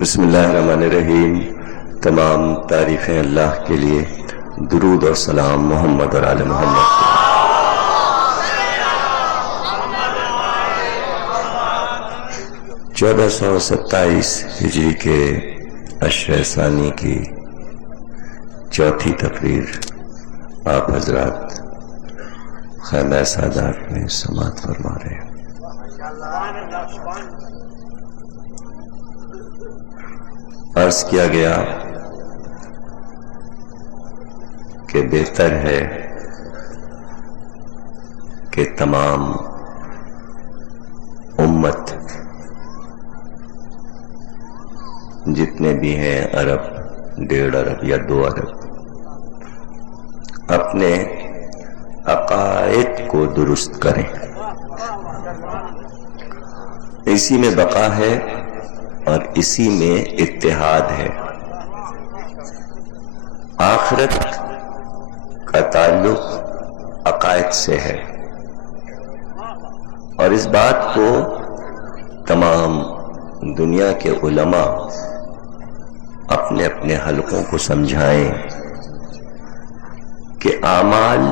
بسم اللہ الرحمن الرحیم۔ تمام تعریفیں اللہ کے لیے، درود اور سلام محمد اور آل محمد۔ 1427 ہجری کے عشر ثانی کی چوتھی تقریر آپ حضرات خیمہ سادات میں سماعت فرما رہے ہیں۔ عرض کیا گیا کہ بہتر ہے کہ تمام امت جتنے بھی ہیں، ارب، 1.5 ارب یا 2 ارب، اپنے عقائد کو درست کریں۔ اسی میں بقا ہے اور اسی میں اتحاد ہے۔ آخرت کا تعلق عقائد سے ہے، اور اس بات کو تمام دنیا کے علماء اپنے اپنے حلقوں کو سمجھائیں کہ اعمال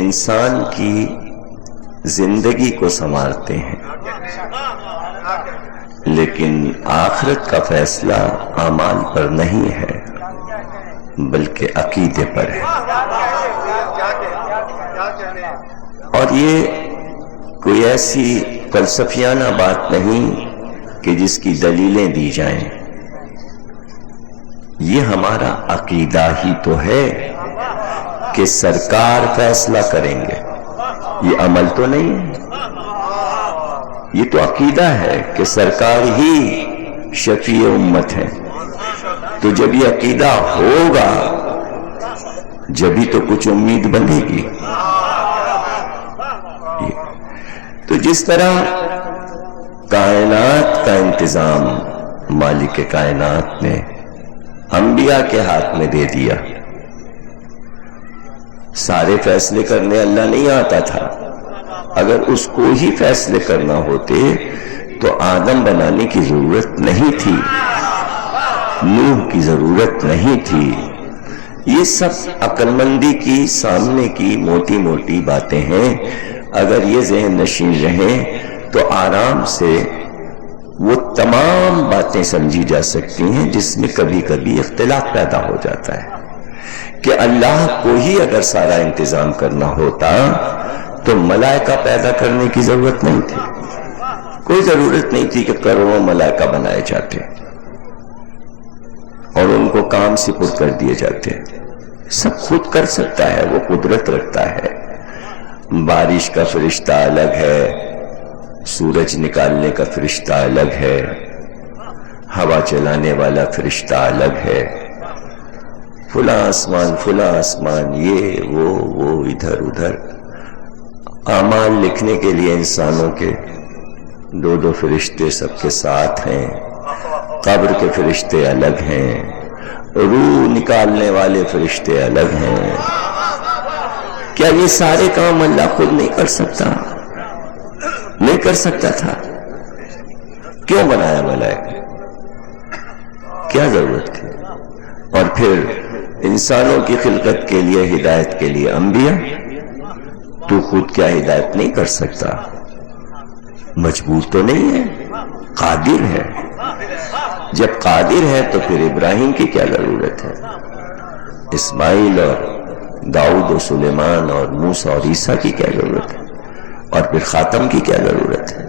انسان کی زندگی کو سنوارتے ہیں، لیکن آخرت کا فیصلہ اعمال پر نہیں ہے بلکہ عقیدے پر ہے۔ اور یہ کوئی ایسی فلسفیانہ بات نہیں کہ جس کی دلیلیں دی جائیں، یہ ہمارا عقیدہ ہی تو ہے کہ سرکار فیصلہ کریں گے، یہ عمل تو نہیں ہے، یہ تو عقیدہ ہے کہ سرکار ہی شفیع امت ہے۔ تو جب یہ عقیدہ ہوگا جبھی تو کچھ امید بنے گی۔ تو جس طرح کائنات کا انتظام مالک کائنات نے انبیاء کے ہاتھ میں دے دیا، سارے فیصلے کرنے اللہ نہیں آتا تھا، اگر اس کو ہی فیصلے کرنا ہوتے تو آدم بنانے کی ضرورت نہیں تھی، نوح کی ضرورت نہیں تھی۔ یہ سب عقل مندی کی سامنے کی موٹی موٹی باتیں ہیں، اگر یہ ذہن نشین رہیں تو آرام سے وہ تمام باتیں سمجھی جا سکتی ہیں جس میں کبھی کبھی اختلاف پیدا ہو جاتا ہے کہ اللہ کو ہی اگر سارا انتظام کرنا ہوتا تو ملائکہ پیدا کرنے کی ضرورت نہیں تھی، کوئی ضرورت نہیں تھی کہ کروڑوں ملائکہ بنائے جاتے اور ان کو کام سپرد کر دیے جاتے۔ سب خود کر سکتا ہے، وہ قدرت رکھتا ہے۔ بارش کا فرشتہ الگ ہے، سورج نکالنے کا فرشتہ الگ ہے، ہوا چلانے والا فرشتہ الگ ہے، فلاں آسمان، یہ وہ ادھر ادھر۔ اعمال لکھنے کے لیے انسانوں کے 2 فرشتے سب کے ساتھ ہیں، قبر کے فرشتے الگ ہیں، روح نکالنے والے فرشتے الگ ہیں۔ کیا یہ سارے کام اللہ خود نہیں کر سکتا؟ نہیں کر سکتا تھا؟ کیوں بنایا ملائکہ؟ کیا ضرورت تھی؟ اور پھر انسانوں کی خلقت کے لیے، ہدایت کے لیے انبیاء۔ تو خود کیا ہدایت نہیں کر سکتا؟ مجبور تو نہیں ہے، قادر ہے۔ جب قادر ہے تو پھر ابراہیم کی کیا ضرورت ہے؟ اسماعیل اور داؤد و سلیمان اور موسیٰ اور عیسیٰ کی کیا ضرورت ہے؟ اور پھر خاتم کی کیا ضرورت ہے؟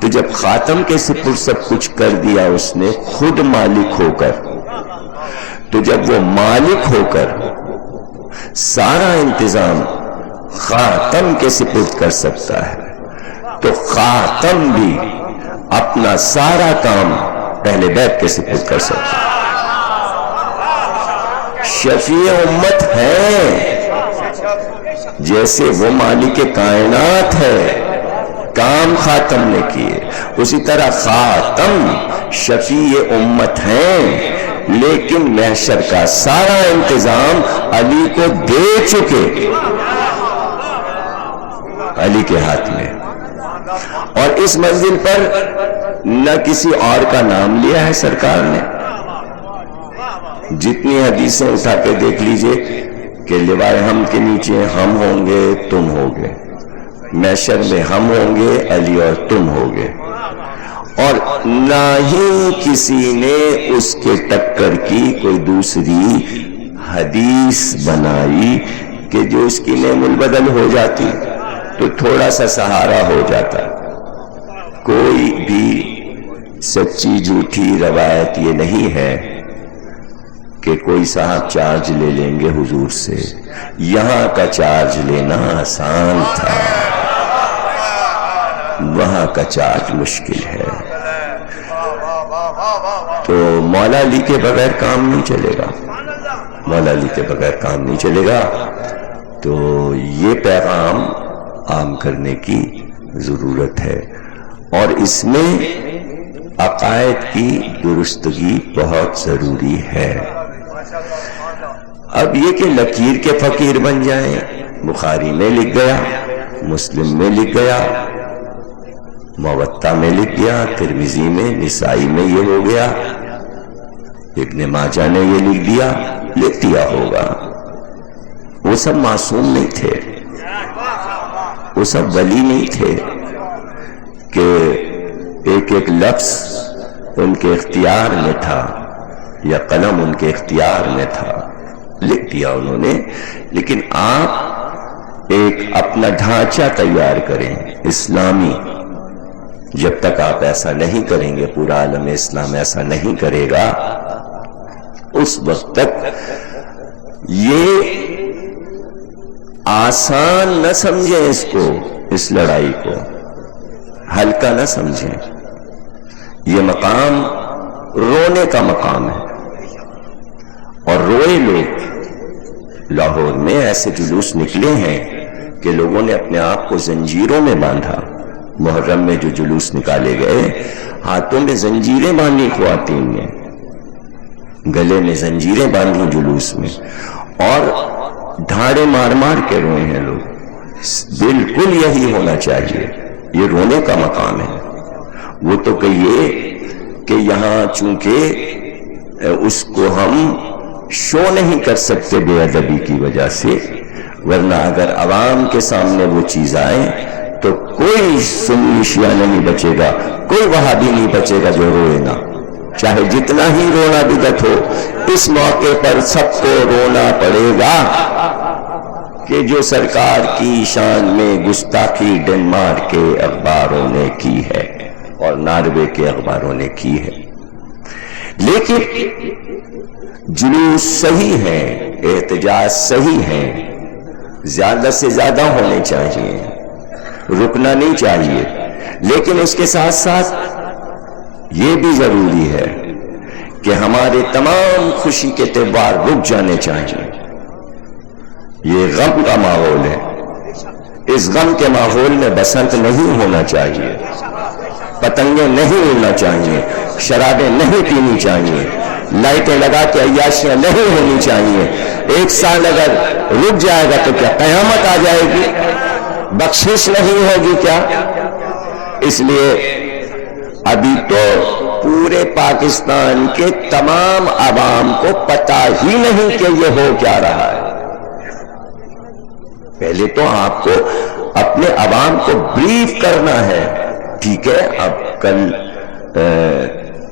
تو جب خاتم کے سپر سب کچھ کر دیا اس نے خود مالک ہو کر، تو جب وہ مالک ہو کر سارا انتظام خاتم کے سپرد کر سکتا ہے تو خاتم بھی اپنا سارا کام پہلے بیت کے سپرد کر سکتا ہے۔ شفیع امت ہے، جیسے وہ مالک کائنات ہے، کام خاتم نے کیے، اسی طرح خاتم شفیع امت ہیں، لیکن محشر کا سارا انتظام علی کو دے چکے، علی کے ہاتھ میں۔ اور اس منزل پر نہ کسی اور کا نام لیا ہے سرکار نے. جتنی حدیثیں اٹھا کے دیکھ لیجئے کہ لوائے ہم کے نیچے ہم ہوں گے تم ہوگے، محشر میں ہم ہوں گے علی اور تم ہوگے، اور نہ ہی کسی نے اس کے ٹکر کی کوئی دوسری حدیث بنائی کہ جو اس کی نعم البدل ہو جاتی تو تھوڑا سا سہارا ہو جاتا. کوئی بھی سچی جھوٹی روایت یہ نہیں ہے کہ کوئی صاحب چارج لے لیں گے حضور سے. یہاں کا چارج لینا آسان تھا، وہاں کا چارج مشکل ہے. تو مولا علی کے بغیر کام نہیں چلے گا، مولا علی کے بغیر کام نہیں چلے گا. تو یہ پیغام عام کرنے کی ضرورت ہے، اور اس میں عقائد کی درستگی بہت ضروری ہے. اب یہ کہ لکیر کے فقیر بن جائیں، بخاری میں لکھ گیا، مسلم میں لکھ گیا، موطا میں لکھ گیا، ترمذی میں، نسائی میں یہ ہو گیا، ابن ماجہ نے یہ لکھ دیا ہوگا. وہ سب معصوم نہیں تھے، وہ سب ولی نہیں تھے کہ ایک ایک لفظ ان کے اختیار میں تھا یا قلم ان کے اختیار میں تھا. لکھ دیا انہوں نے. لیکن آپ ایک اپنا ڈھانچہ تیار کریں اسلامی. جب تک آپ ایسا نہیں کریں گے، پورا عالم اسلام ایسا نہیں کرے گا، اس وقت تک یہ آسان نہ سمجھیں اس کو، اس لڑائی کو ہلکا نہ سمجھیں. یہ مقام رونے کا مقام ہے، اور روئے لوگ. لاہور میں ایسے جلوس نکلے ہیں کہ لوگوں نے اپنے آپ کو زنجیروں میں باندھا. محرم میں جو جلوس نکالے گئے، ہاتھوں میں زنجیریں باندھی خواتین نے، گلے میں زنجیریں باندھی جلوس میں، اور دھاڑے مار مار کے روئے ہیں لوگ. بالکل یہی ہونا چاہیے، یہ رونے کا مقام ہے. وہ تو کہیے کہ یہاں چونکہ اس کو ہم شو نہیں کر سکتے بے ادبی کی وجہ سے، ورنہ اگر عوام کے سامنے وہ چیز آئے تو کوئی سنی شیعہ نہیں بچے گا، کوئی وہابی نہیں بچے گا جو روئے نہ، چاہے جتنا ہی رونا بدعت ہو. اس موقع پر سب کو رونا پڑے گا کہ جو سرکار کی شان میں گستاخی ڈنمارک کے اخباروں نے کی ہے اور ناروے کے اخباروں نے کی ہے. لیکن جلوس صحیح ہے، احتجاج صحیح ہے، زیادہ سے زیادہ ہونے چاہیے، رکنا نہیں چاہیے. لیکن اس کے ساتھ ساتھ یہ بھی ضروری ہے کہ ہمارے تمام خوشی کے تہوار رک جانے چاہیے. یہ غم کا ماحول ہے، اس غم کے ماحول میں بسنت نہیں ہونا چاہیے، پتنگیں نہیں اڑنا چاہیے، شرابیں نہیں پینی چاہیے، لائٹیں لگا کے عیاشیاں نہیں ہونی چاہیے. ایک سال اگر رک جائے گا تو کیا قیامت آ جائے گی؟ بخشش نہیں ہوگی کیا؟ اس لیے ابھی تو پورے پاکستان کے تمام عوام کو پتہ ہی نہیں کہ یہ ہو کیا رہا ہے. پہلے تو آپ کو اپنے عوام کو بریف کرنا ہے. ٹھیک ہے، اب کل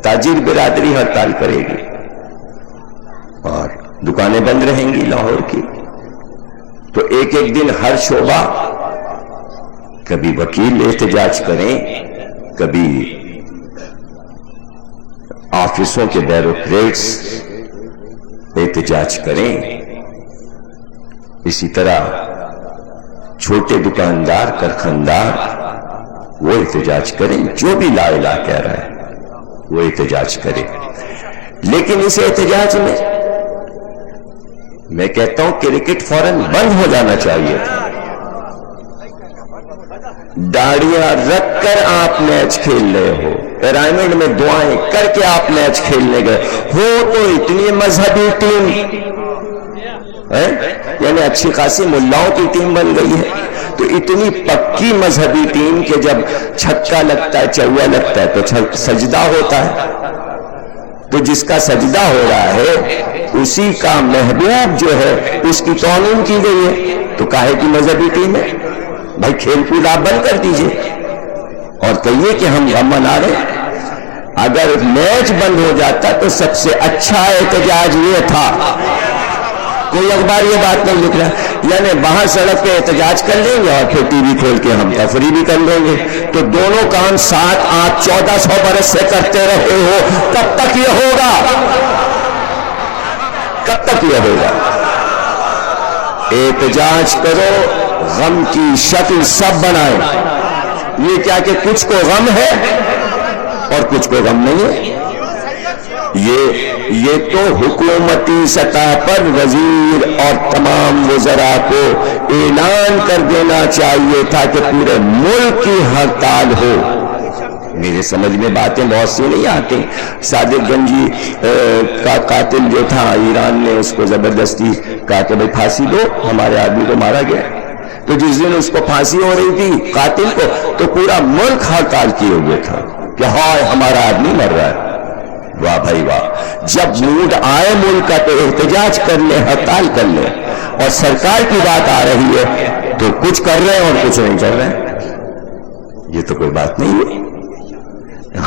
تاجر برادری ہڑتال کرے گی اور دکانیں بند رہیں گی لاہور کی، تو ایک ایک دن ہر شعبہ، کبھی وکیل احتجاج کریں، کبھی آفسوں کے بیوروکریٹس احتجاج کریں، اسی طرح چھوٹے دکاندار، کارخاندار وہ احتجاج کریں، جو بھی لا الہ کہہ رہا ہے وہ احتجاج کرے. لیکن اس احتجاج میں کہتا ہوں کرکٹ فوراً بند ہو جانا چاہیے تھا. داڑیاں رکھ کر آپ میچ کھیل رہے ہو، پیرامڈ میں دعائیں کر کے آپ میچ کھیلنے گئے ہو، تو اتنی مذہبی ٹیم یعنی اچھی خاصی ملاؤں کی ٹیم بن گئی ہے. تو اتنی پکی مذہبی ٹیم کہ جب چھکا لگتا ہے چوہ لگتا ہے تو سجدہ ہوتا ہے، تو جس کا سجدہ ہو رہا ہے اسی کا محبوب جو ہے اس کی توہین کی گئی ہے، تو کاہے کی مذہبی ٹیم ہے؟ بھائی کھیل کود آپ بند کر دیجئے اور کہیے کہ ہم غم منا رہے ہیں۔ اگر میچ بند ہو جاتا تو سب سے اچھا احتجاج یہ تھا، کوئی اخبار یہ بات نہیں لکھ رہا، یعنی باہر سڑک پہ احتجاج کر لیں گے اور پھر ٹی وی کھول کے ہم تفریح بھی کر لیں گے، تو دونوں کام 7 8 1400 برس سے کرتے رہے ہو، کب تک یہ ہوگا؟ کب تک یہ ہوگا؟ احتجاج کرو، غم کی شکل سب بنائیں، یہ کیا کہ کچھ کو غم ہے اور کچھ کو غم نہیں ہے۔ یہ تو حکومتی سطح پر وزیر اور تمام وزراء کو اعلان کر دینا چاہیے تھا کہ پورے ملک کی ہڑتال ہو۔ میرے سمجھ میں باتیں بہت سی نہیں آتی۔ صادق گنجی کا قاتل جو تھا، ایران نے اس کو زبردستی کہا کہ بھائی پھانسی دو، ہمارے آدمی کو مارا گیا، تو جس دن اس کو پھانسی ہو رہی تھی قاتل کو، تو پورا ملک ہڑتال کیے ہوئے تھا کہ ہائے ہمارا آدمی مر رہا ہے۔ واہ بھائی واہ، جب موڈ آئے ملک کا تو احتجاج کر لیں، ہڑتال کر لیں، اور سرکار کی بات آ رہی ہے تو کچھ کر رہے ہیں اور کچھ نہیں کر رہے ہیں، یہ تو کوئی بات نہیں ہے۔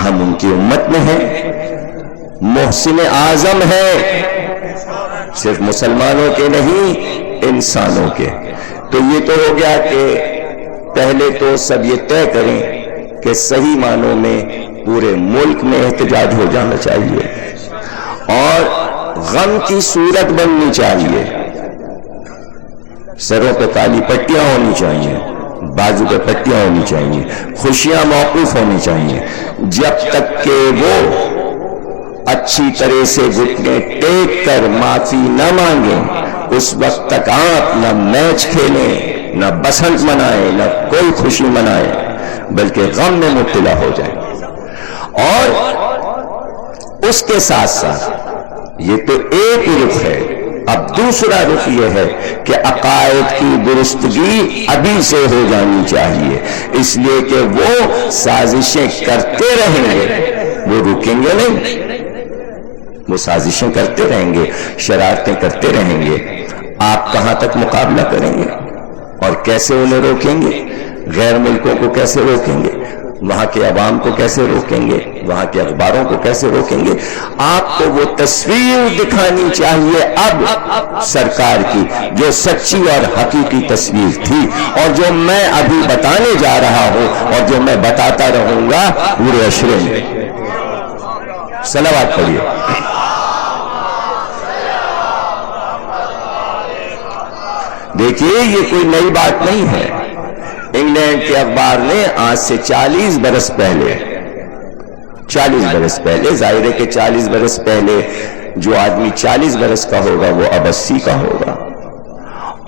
ہم ان کی امت میں ہیں، محسن اعظم ہے، صرف مسلمانوں کے نہیں انسانوں کے۔ تو یہ تو ہو گیا کہ پہلے تو سب یہ طے کریں کہ صحیح معنوں میں پورے ملک میں احتجاج ہو جانا چاہیے اور غم کی صورت بننی چاہیے، سروں پہ کالی پٹیاں ہونی چاہیے، بازو پہ پٹیاں ہونی چاہیے، خوشیاں موقوف ہونی چاہیے، جب تک کہ وہ اچھی طرح سے گھٹنے ٹیک کر معافی نہ مانگیں اس وقت تک آپ نہ میچ کھیلیں، نہ بسنت منائیں، نہ کوئی خوشی منائیں، بلکہ غم میں مبتلا ہو جائیں۔ اور اس کے ساتھ ساتھ یہ تو ایک رخ ہے، اب دوسرا رخ یہ ہے کہ عقائد کی درستگی ابھی سے ہو جانی چاہیے، اس لیے کہ وہ سازشیں کرتے رہیں گے، وہ رکیں گے نہیں، وہ سازشیں کرتے رہیں گے، شرارتیں کرتے رہیں گے۔ آپ کہاں تک مقابلہ کریں گے اور کیسے انہیں روکیں گے؟ غیر ملکوں کو کیسے روکیں گے؟ وہاں کے عوام کو کیسے روکیں گے؟ وہاں کے اخباروں کو کیسے روکیں گے؟ آپ کو وہ تصویر دکھانی چاہیے اب سرکار کی جو سچی اور حقیقی تصویر تھی، اور جو میں ابھی بتانے جا رہا ہوں اور جو میں بتاتا رہوں گا پورے عشرے میں۔ صلوات پڑھیے۔ دیکھیے یہ کوئی نئی بات نہیں ہے، انگلینڈ کے اخبار نے آج سے 40 برس پہلے، 40 برس پہلے، ظاہر ہے کہ 40 برس پہلے جو آدمی 40 برس کا ہوگا وہ اب 80 کا ہوگا،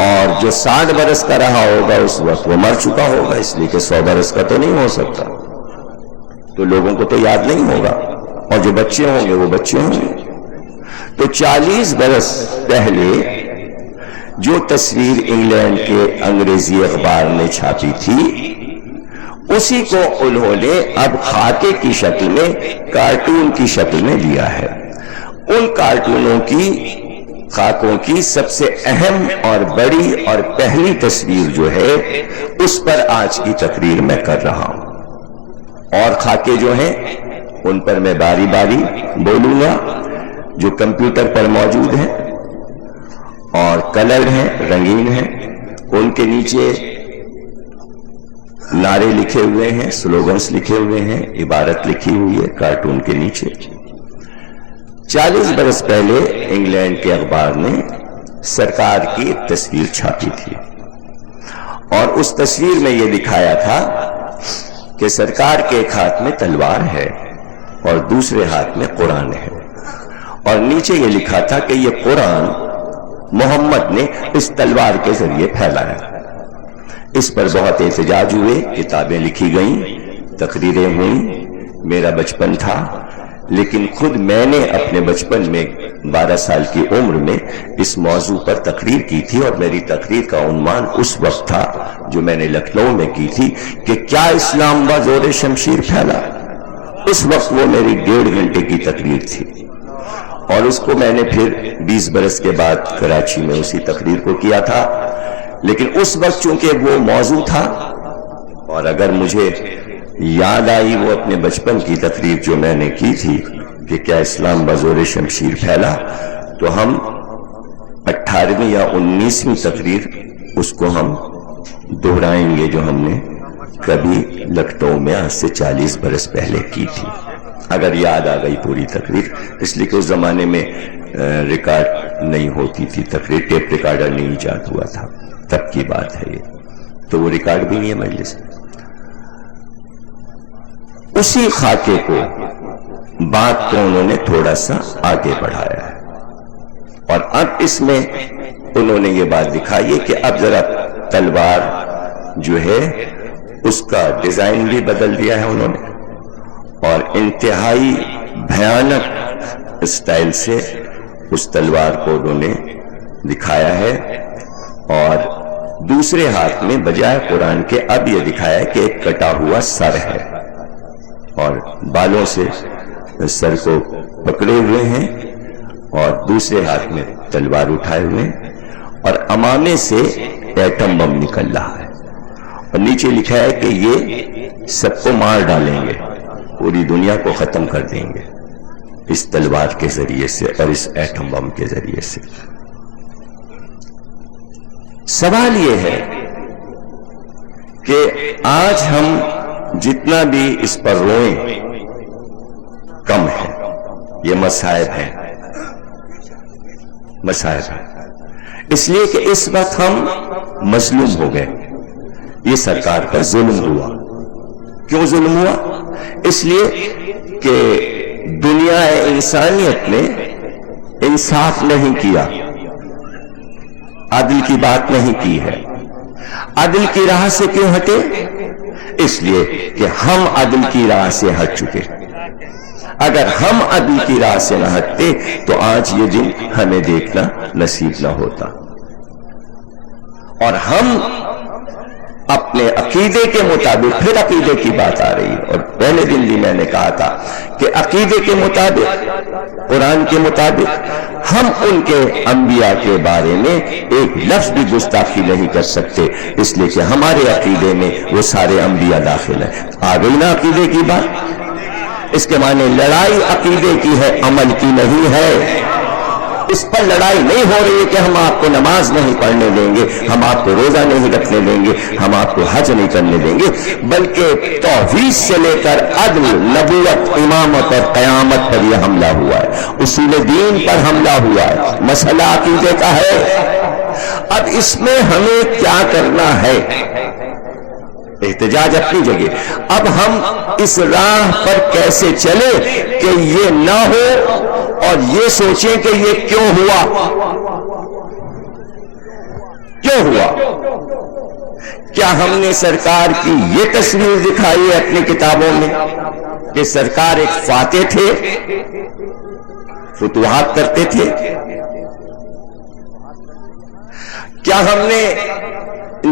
اور جو 60 برس کا رہا ہوگا اس وقت وہ مر چکا ہوگا، اس لیے کہ 100 برس کا تو نہیں ہو سکتا، تو لوگوں کو تو یاد نہیں ہوگا، اور جو بچے ہوں گے وہ بچے ہوں گے۔ تو 40 برس پہلے جو تصویر انگلینڈ کے انگریزی اخبار نے چھاپی تھی اسی کو انہوں نے اب خاکے کی شکل میں، کارٹون کی شکل میں لیا ہے۔ ان کارٹونوں کی، خاکوں کی سب سے اہم اور بڑی اور پہلی تصویر جو ہے اس پر آج کی تقریر میں کر رہا ہوں، اور خاکے جو ہیں ان پر میں باری باری بولوں گا، جو کمپیوٹر پر موجود ہیں اور کلر ہیں، رنگین ہیں، ان کے نیچے نعرے لکھے ہوئے ہیں، سلوگنز لکھے ہوئے ہیں، عبارت لکھی ہوئی ہے کارٹون کے نیچے۔ 40 برس پہلے انگلینڈ کے اخبار نے سرکار کی ایک تصویر چھاپی تھی، اور اس تصویر میں یہ دکھایا تھا کہ سرکار کے ایک ہاتھ میں تلوار ہے اور دوسرے ہاتھ میں قرآن ہے، اور نیچے یہ لکھا تھا کہ یہ قرآن محمد نے اس تلوار کے ذریعے پھیلایا۔ اس پر بہت احتجاج ہوئے، کتابیں لکھی گئیں، تقریریں ہوئیں، میرا بچپن تھا، لیکن خود میں نے اپنے بچپن میں 12 سال کی عمر میں اس موضوع پر تقریر کی تھی، اور میری تقریر کا عنوان اس وقت تھا جو میں نے لکھنؤ میں کی تھی کہ کیا اسلام بزور شمشیر پھیلا۔ اس وقت وہ میری 1.5 گھنٹے کی تقریر تھی، اور اس کو میں نے پھر 20 برس کے بعد کراچی میں اسی تقریر کو کیا تھا، لیکن اس وقت چونکہ وہ موضوع تھا، اور اگر مجھے یاد آئی وہ اپنے بچپن کی تقریر جو میں نے کی تھی کہ کیا اسلام بزور شمشیر پھیلا، تو ہم 18ویں یا 19ویں تقریر اس کو ہم دہرائیں گے جو ہم نے کبھی لکھنؤ میں آج سے 40 برس پہلے کی تھی، اگر یاد آ گئی پوری تقریر، اس لیے کہ اس زمانے میں ریکارڈ نہیں ہوتی تھی تقریر، ٹیپ ریکارڈر نہیں ایجاد ہوا تھا، تب کی بات ہے یہ، تو وہ ریکارڈ بھی نہیں ہے مجلس۔ اسی خاکے کو بات کو انہوں نے تھوڑا سا آگے بڑھایا ہے، اور اب اس میں انہوں نے یہ بات دکھائی ہے کہ اب ذرا تلوار جو ہے اس کا ڈیزائن بھی بدل دیا ہے انہوں نے، اور انتہائی بھیانک اسٹائل سے اس تلوار کو انہوں نے دکھایا ہے، اور دوسرے ہاتھ میں بجائے قرآن کے اب یہ دکھایا ہے کہ ایک کٹا ہوا سر ہے، اور بالوں سے سر کو پکڑے ہوئے ہیں، اور دوسرے ہاتھ میں تلوار اٹھائے ہوئے ہیں، اور امامے سے ایٹم بم نکل رہا ہے، اور نیچے لکھا ہے کہ یہ سب کو مار ڈالیں گے، پوری دنیا کو ختم کر دیں گے اس تلوار کے ذریعے سے اور اس ایٹم بم کے ذریعے سے۔ سوال یہ ہے کہ آج ہم جتنا بھی اس پر روئیں کم ہے، یہ مصائب ہے، مصائب ہے، اس لیے کہ اس وقت ہم مظلوم ہو گئے، یہ سرکار پر ظلم ہوا۔ کیوں ظلم ہوا؟ اس لیے کہ دنیا انسانیت نے انصاف نہیں کیا، عدل کی بات نہیں کی ہے۔ عدل کی راہ سے کیوں ہٹے؟ اس لیے کہ ہم عدل کی راہ سے ہٹ چکے۔ اگر ہم عدل کی راہ سے نہ ہٹتے تو آج یہ دن ہمیں دیکھنا نصیب نہ ہوتا، اور ہم اپنے عقیدے کے مطابق، پھر عقیدے کی بات آ رہی ہے، اور پہلے دن بھی میں نے کہا تھا کہ عقیدے کے مطابق، قرآن کے مطابق ہم ان کے انبیاء کے بارے میں ایک لفظ بھی گستاخی نہیں کر سکتے، اس لیے کہ ہمارے عقیدے میں وہ سارے انبیاء داخل ہیں۔ آ گئی نا عقیدے کی بات؟ اس کے معنی لڑائی عقیدے کی ہے، عمل کی نہیں ہے۔ اس پر لڑائی نہیں ہو رہی ہے کہ ہم آپ کو نماز نہیں پڑھنے دیں گے، ہم آپ کو روزہ نہیں رکھنے دیں گے، ہم آپ کو حج نہیں کرنے دیں گے، بلکہ توحید سے لے کر عدل، نبوت، امامت اور قیامت پر یہ حملہ ہوا ہے، اصول دین پر حملہ ہوا ہے، مسئلہ عقیدے کا ہے۔ اب اس میں ہمیں کیا کرنا ہے؟ احتجاج اپنی جگہ، اب ہم اس راہ پر کیسے چلے کہ یہ نہ ہو اور یہ سوچیں کہ یہ کیوں ہوا، کیوں ہوا؟ کیا ہم نے سرکار کی یہ تصویر دکھائی ہے اپنی کتابوں میں کہ سرکار ایک فاتح تھے، فتوحات کرتے تھے؟ کیا ہم نے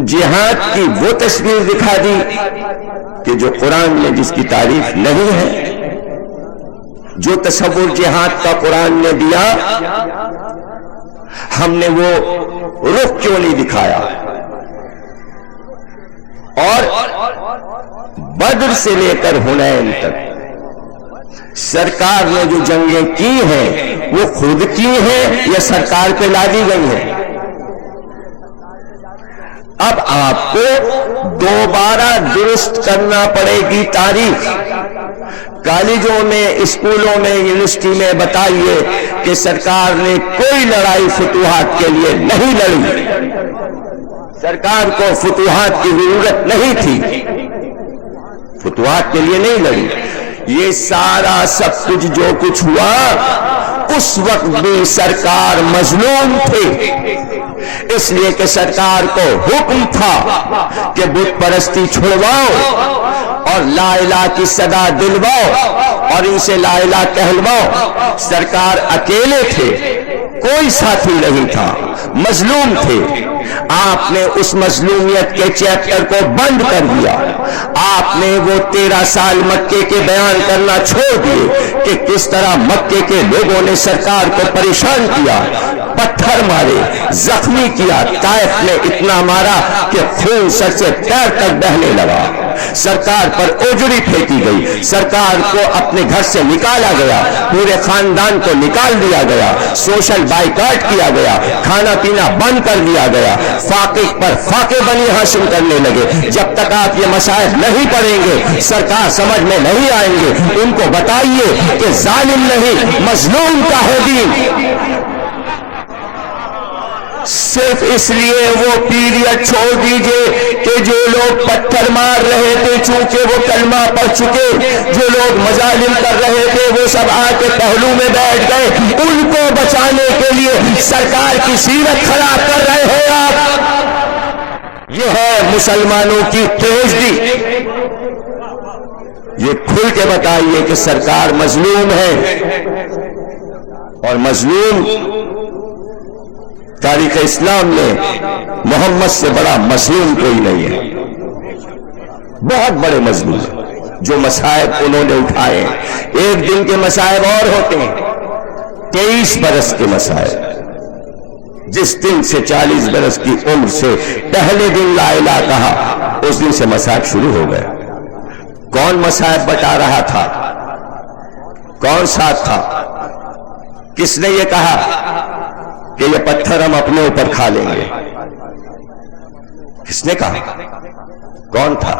جہاد کی وہ تصویر دکھا دی کہ جو قرآن میں جس کی تعریف نہیں ہے؟ جو تصور جہاد کا قرآن نے دیا ہم نے وہ رخ کیوں نہیں دکھایا؟ اور بدر سے لے کر حنین تک سرکار نے جو جنگیں کی ہیں وہ خود کی ہیں یا سرکار پہ لادی گئی ہیں؟ اب آپ کو دوبارہ درست کرنا پڑے گی تاریخ۔ کالجوں میں، اسکولوں میں، یونیورسٹی میں بتائیے کہ سرکار نے کوئی لڑائی فتوحات کے لیے نہیں لڑی، سرکار کو فتوحات کی ضرورت نہیں تھی، فتوحات کے لیے نہیں لڑی۔ یہ سارا سب کچھ جو کچھ ہوا اس وقت بھی سرکار مظلوم تھے، اس لیے کہ سرکار کو حکم تھا کہ بت پرستی چھڑواؤ اور لا الہ کی صدا دلواؤ اور ان سے لا الہ کہلواؤ۔ سرکار اکیلے تھے، کوئی ساتھی نہیں تھا، مظلوم تھے۔ آپ نے اس مظلومیت کے چیپٹر کو بند کر دیا۔ آپ نے وہ 13 سال مکے کے بیان کرنا چھوڑ دیے کہ کس طرح مکے کے لوگوں نے سرکار کو پریشان کیا، پتھر مارے، زخمی کیا، طائف نے اتنا مارا کہ خون سر سے پیر تک بہنے لگا۔ سرکار پر اوجڑی پھینکی گئی، سرکار کو اپنے گھر سے نکالا گیا، پورے خاندان کو نکال دیا گیا، سوشل بائیکاٹ کیا گیا، کھانا پینا بند کر دیا گیا، فاقے پر فاقے بنی حاصل کرنے لگے۔ جب تک آپ یہ مسائل نہیں پڑھیں گے سرکار سمجھ میں نہیں آئیں گے۔ ان کو بتائیے کہ ظالم نہیں مظلوم کا ہے دین۔ صرف اس لیے وہ پیریڈ چھوڑ دیجئے کہ جو لوگ پتھر مار رہے تھے چونکہ وہ کلمہ پڑھ چکے، جو لوگ مظالم کر رہے تھے وہ سب آ کے پہلو میں بیٹھ گئے، ان کو بچانے کے لیے سرکار کی سیرت خراب کر رہے ہیں آپ۔ یہ ہے مسلمانوں کی ٹریجڈی۔ یہ کھل کے بتائیے کہ سرکار مظلوم ہے، اور مظلوم تاریخ اسلام میں محمد سے بڑا مظلوم کوئی نہیں ہے۔ بہت بڑے مظلوم جو مصائب انہوں نے اٹھائے، ایک دن کے مصائب اور ہوتے ہیں، 23 برس کے مصائب۔ جس دن سے 40 برس کی عمر سے پہلے دن لا الہ کہا اس دن سے مصائب شروع ہو گئے۔ کون مصائب بتا رہا تھا؟ کون ساتھ تھا؟ کس نے یہ کہا کہ یہ پتھر ہم اپنے اوپر کھا لیں گے؟ کس نے کہا؟ کون تھا؟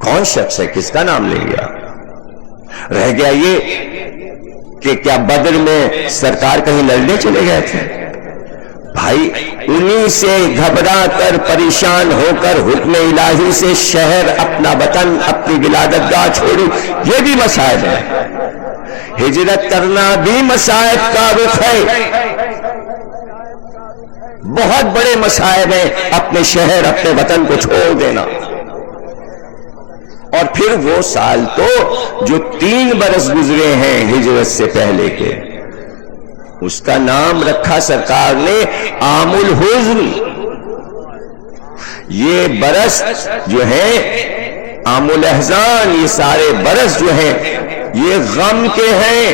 کون شخص ہے؟ کس کا نام لے گیا؟ رہ گیا یہ کہ کیا بدر میں سرکار کہیں لڑنے چلے گئے تھے؟ بھائی انہی سے گھبرا کر پریشان ہو کر حکم الہی سے شہر، اپنا وطن، اپنی ولادت گاہ چھوڑی، یہ بھی مصائب ہے۔ ہجرت کرنا بھی مصائب کا رخ ہے۔ بہت بڑے مصائب ہیں اپنے شہر، اپنے وطن کو چھوڑ دینا۔ اور پھر وہ سال تو جو 3 برس گزرے ہیں ہجرت سے پہلے کے، اس کا نام رکھا سرکار نے عام الحزن۔ یہ برس جو ہے عام الاحزان، یہ سارے برس جو ہیں یہ غم کے ہیں،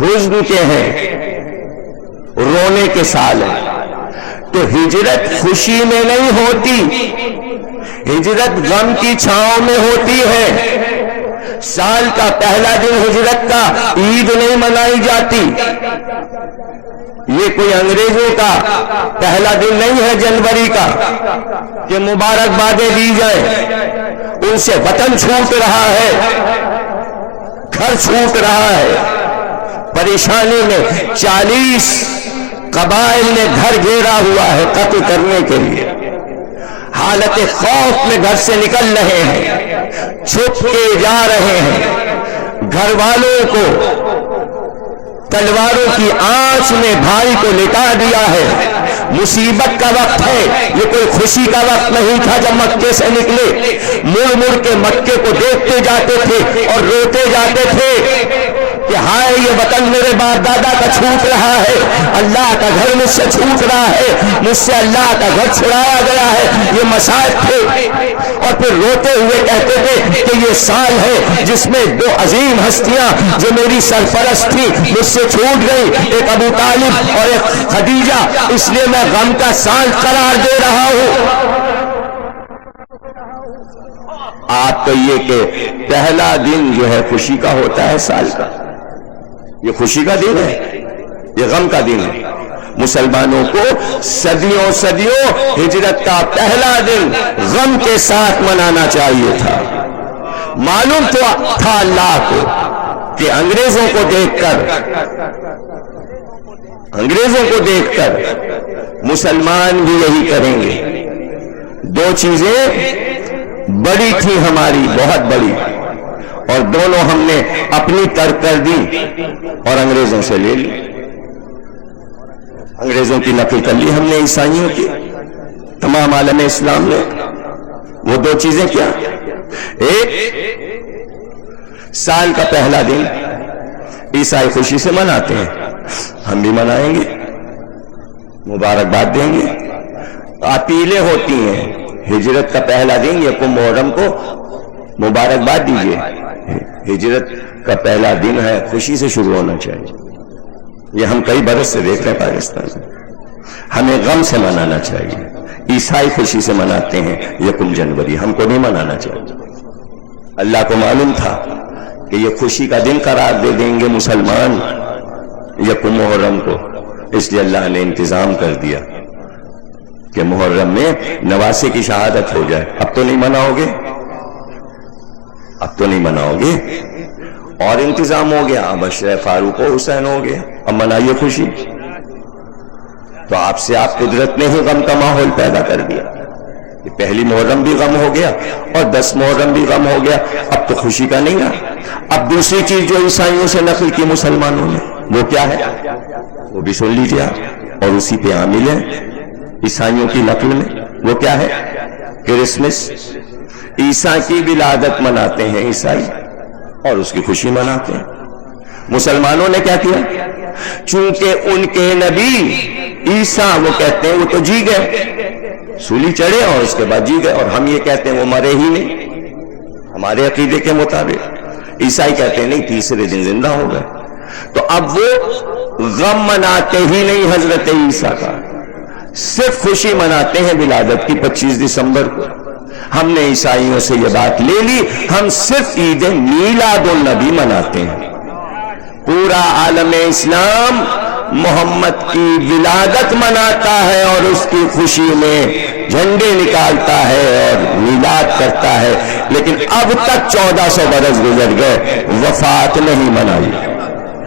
حزن کے ہیں، رونے کے سال ہیں۔ تو ہجرت خوشی میں نہیں ہوتی، ہجرت غم کی چھاؤں میں ہوتی ہے۔ سال کا پہلا دن ہجرت کا عید نہیں منائی جاتی، یہ کوئی انگریزوں کا پہلا دن نہیں ہے جنوری کا کہ مبارکبادیں دی جائیں۔ ان سے وطن چھوٹ رہا ہے، گھر چھوٹ رہا ہے، پریشانی میں 40 قبائل نے گھر گھیرا ہوا ہے قتل کرنے کے لیے، حالت خوف میں گھر سے نکل رہے ہیں، چھپ کے جا رہے ہیں، گھر والوں کو تلواروں کی آنچ میں بھائی کو لٹا دیا ہے۔ مصیبت کا وقت ہے، یہ کوئی خوشی کا وقت نہیں تھا جب مکے سے نکلے۔ مڑ مڑ کے مکے کو دیکھتے جاتے تھے اور روتے جاتے تھے کہ ہائے یہ وطن میرے باپ دادا کا چھوٹ رہا ہے، اللہ کا گھر مجھ سے چھوٹ رہا ہے، مجھ سے اللہ کا گھر چھڑایا گیا ہے، یہ مصائب تھے۔ اور پھر روتے ہوئے کہتے تھے کہ یہ سال ہے جس میں 2 عظیم ہستیاں جو میری سرپرست تھی مجھ سے چھوٹ گئی، ایک ابو طالب اور ایک خدیجہ، اس لیے میں غم کا سال قرار دے رہا ہوں۔ آپ کہیے کہ پہلا دن جو ہے خوشی کا ہوتا ہے سال کا، یہ خوشی کا دن ہے، یہ غم کا دن ہے۔ مسلمانوں کو صدیوں صدیوں ہجرت کا پہلا دن غم کے ساتھ منانا چاہیے تھا۔ معلوم تو تھا اللہ کو کہ انگریزوں کو دیکھ کر مسلمان بھی یہی کریں گے۔ 2 چیزیں بڑی تھی ہماری، بہت بڑی، اور دونوں ہم نے اپنی ترک کر دی اور انگریزوں سے لے لی۔ انگریزوں کی نقل کر لی ہم نے، عیسائیوں کی، تمام عالم اسلام نے۔ وہ دو چیزیں کیا؟ ایک، سال کا پہلا دن عیسائی خوشی سے مناتے ہیں، ہم بھی منائیں گے، مبارکباد دیں گے، اپیلیں ہوتی ہیں، ہجرت کا پہلا دن یکم محرم کو مبارکباد دیجیے، ہجرت کا پہلا دن ہے، خوشی سے شروع ہونا چاہیے۔ یہ ہم کئی برس سے دیکھ رہے ہیں پاکستان میں، ہمیں غم سے منانا چاہیے۔ عیسائی خوشی سے مناتے ہیں یکم جنوری، ہم کو نہیں منانا چاہیے۔ اللہ کو معلوم تھا کہ یہ خوشی کا دن قرار دے دیں گے مسلمان یکم محرم کو، اس لیے اللہ نے انتظام کر دیا کہ محرم میں نواسے کی شہادت ہو جائے۔ اب تو نہیں مناؤ گے، اب تو نہیں مناؤ گے، اور انتظام ہو گیا، اب اشرف فاروق و حسین ہو گیا، اب منائیے خوشی۔ تو آپ سے آپ قدرت نے ہی غم کا ماحول پیدا کر دیا۔ یہ پہلی محرم بھی غم ہو گیا اور 10 محرم بھی غم ہو گیا، اب تو خوشی کا نہیں رہا۔ اب دوسری چیز جو عیسائیوں سے نقل کی مسلمانوں نے، وہ کیا ہے؟ وہ بھی سن لیجیے آپ، اور اسی پہ عامل ہے عیسائیوں کی نقل میں۔ وہ کیا ہے؟ کرسمس، عیسیٰ کی ولادت مناتے ہیں عیسائی اور اس کی خوشی مناتے ہیں۔ مسلمانوں نے کیا کیا؟ چونکہ ان کے نبی عیسیٰ، وہ کہتے ہیں وہ تو جی گئے، سولی چڑھے اور اس کے بعد جی گئے، اور ہم یہ کہتے ہیں وہ مرے ہی نہیں ہمارے عقیدے کے مطابق۔ عیسائی کہتے ہیں نہیں، تیسرے دن زندہ ہو گئے۔ تو اب وہ غم مناتے ہی نہیں حضرت عیسیٰ کا، صرف خوشی مناتے ہیں ولادت کی 25 دسمبر کو۔ ہم نے عیسائیوں سے یہ بات لے لی، ہم صرف عید میلاد النبی مناتے ہیں۔ پورا عالم اسلام محمد کی ولادت مناتا ہے اور اس کی خوشی میں جھنڈے نکالتا ہے اور میلاد کرتا ہے، لیکن اب تک 1400 برس گزر گئے، وفات نہیں منائی،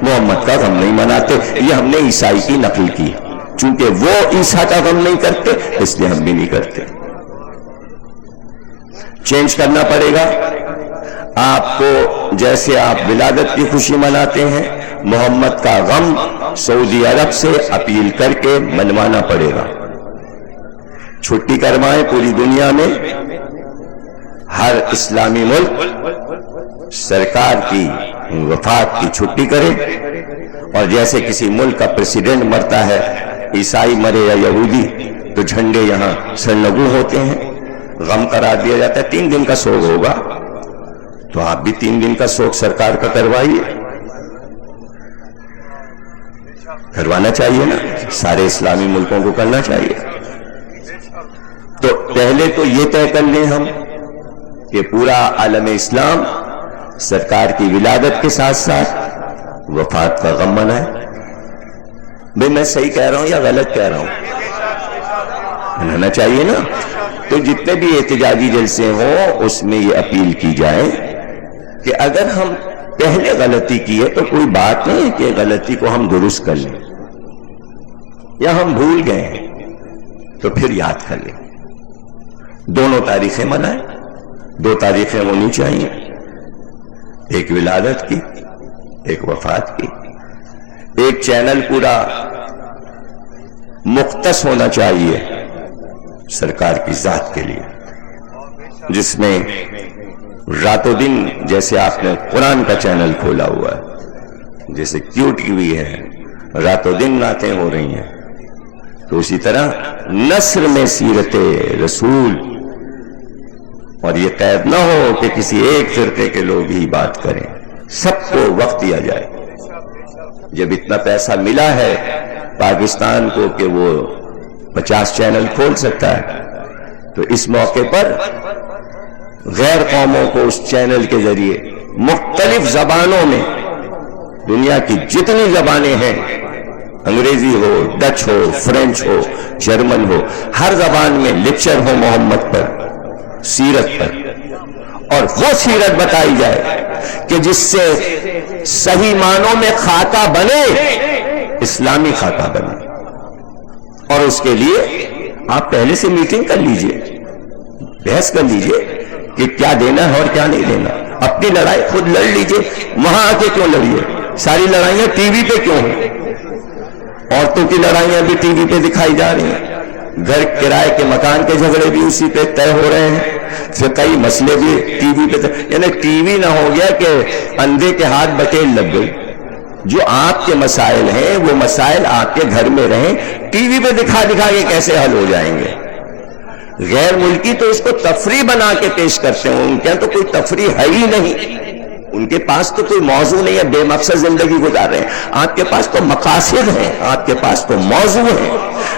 محمد کا غم نہیں مناتے۔ یہ ہم نے عیسائی کی نقل کی، چونکہ وہ عیسیٰ کا غم نہیں کرتے اس لیے ہم بھی نہیں کرتے۔ چینج کرنا پڑے گا آپ کو، جیسے آپ ولادت کی خوشی مناتے ہیں، محمد کا غم سعودی عرب سے اپیل کر کے منوانا پڑے گا۔ چھٹی کروائیں پوری دنیا میں، ہر اسلامی ملک سرکار کی وفات کی چھٹی کرے، اور جیسے کسی ملک کا پریسیڈنٹ مرتا ہے، عیسائی مرے یا یہودی، تو جھنڈے یہاں سرنگو ہوتے ہیں، غم قرار دیا جاتا ہے۔ 3 دن کا سوگ ہوگا، تو آپ بھی 3 دن کا سوگ سرکار کا کروائیے، کروانا چاہیے نا، سارے اسلامی ملکوں کو کرنا چاہیے۔ تو پہلے تو یہ طے کر لیں ہم کہ پورا عالم اسلام سرکار کی ولادت کے ساتھ ساتھ وفات کا غم منائے۔ بھئی میں صحیح کہہ رہا ہوں یا غلط کہہ رہا ہوں؟ منانا چاہیے نا۔ تو جتنے بھی احتجاجی جلسے ہوں اس میں یہ اپیل کی جائے کہ اگر ہم پہلے غلطی کی ہے تو کوئی بات نہیں کہ غلطی کو ہم درست کر لیں، یا ہم بھول گئے ہیں تو پھر یاد کر لیں۔ دونوں تاریخیں منائیں، 2 تاریخیں ہونی چاہیے، ایک ولادت کی، ایک وفات کی۔ ایک چینل پورا مختص ہونا چاہیے سرکار کی ذات کے لیے، جس میں رات و دن، جیسے آپ نے قرآن کا چینل کھولا ہوا ہے، جیسے کیو ٹی وی ہے، رات و دن نعتیں ہو رہی ہیں، تو اسی طرح نثر میں سیرت رسول، اور یہ قید نہ ہو کہ کسی ایک فرقے کے لوگ ہی بات کریں، سب کو وقت دیا جائے۔ جب اتنا پیسہ ملا ہے پاکستان کو کہ وہ 50 چینل کھول سکتا ہے، تو اس موقع پر غیر قوموں کو اس چینل کے ذریعے مختلف زبانوں میں، دنیا کی جتنی زبانیں ہیں، انگریزی ہو، ڈچ ہو، فرینچ ہو، جرمن ہو، ہر زبان میں لیکچر ہو محمد پر، سیرت پر، اور وہ سیرت بتائی جائے کہ جس سے صحیح معنوں میں خاکہ بنے، اسلامی خاکہ بنے۔ اور اس کے لیے آپ پہلے سے میٹنگ کر لیجئے، بحث کر لیجئے کہ کیا دینا ہے اور کیا نہیں دینا۔ اپنی لڑائی خود لڑ لیجئے، وہاں آ کے کیوں لڑیے؟ ساری لڑائیاں ٹی وی پہ کیوں ہیں؟ عورتوں کی لڑائیاں بھی ٹی وی پہ دکھائی جا رہی ہیں، گھر کرائے کے مکان کے جھگڑے بھی اسی پہ طے ہو رہے ہیں، پھر کئی مسئلے بھی ٹی وی پہ یعنی ٹی وی نہ ہو گیا کہ اندھے کے ہاتھ بٹیل لگ گئی. جو آپ کے مسائل ہیں وہ مسائل آپ کے گھر میں رہیں، ٹی وی پہ دکھا دکھا کے کیسے حل ہو جائیں گے؟ غیر ملکی تو اس کو تفریح بنا کے پیش کرتے ہیں، ان کے تو کوئی تفریح ہے ہی نہیں، ان کے پاس تو کوئی موضوع نہیں ہے، بے مقصد زندگی گزار رہے ہیں. آپ کے پاس تو مقاصد ہیں، آپ کے پاس تو موضوع ہیں.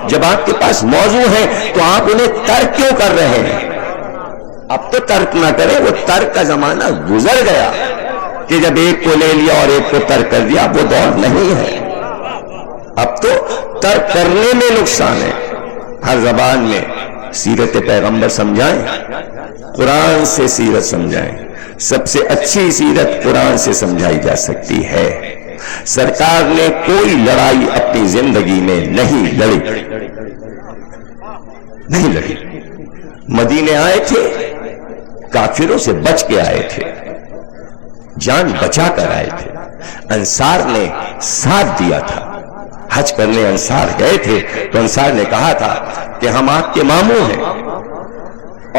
جب آپ کے پاس موضوع ہے تو آپ انہیں ترک کیوں کر رہے ہیں؟ اب تو ترک نہ کریں، وہ ترک کا زمانہ گزر گیا کہ جب ایک کو لے لیا اور ایک کو ترک کر دیا، وہ دور نہیں ہے. اب تو ترک کرنے میں نقصان ہے. ہر زبان میں سیرت پیغمبر سمجھائیں، قرآن سے سیرت سمجھائیں. سب سے اچھی سیرت قرآن سے سمجھائی جا سکتی ہے. سرکار نے کوئی لڑائی اپنی زندگی میں نہیں لڑی. مدینے آئے تھے، کافروں سے بچ کے آئے تھے، جان بچا کر آئے تھے. انصار نے ساتھ دیا تھا. حج کرنے انصار گئے تھے تو انصار نے کہا تھا کہ ہم آپ کے ماموں ہیں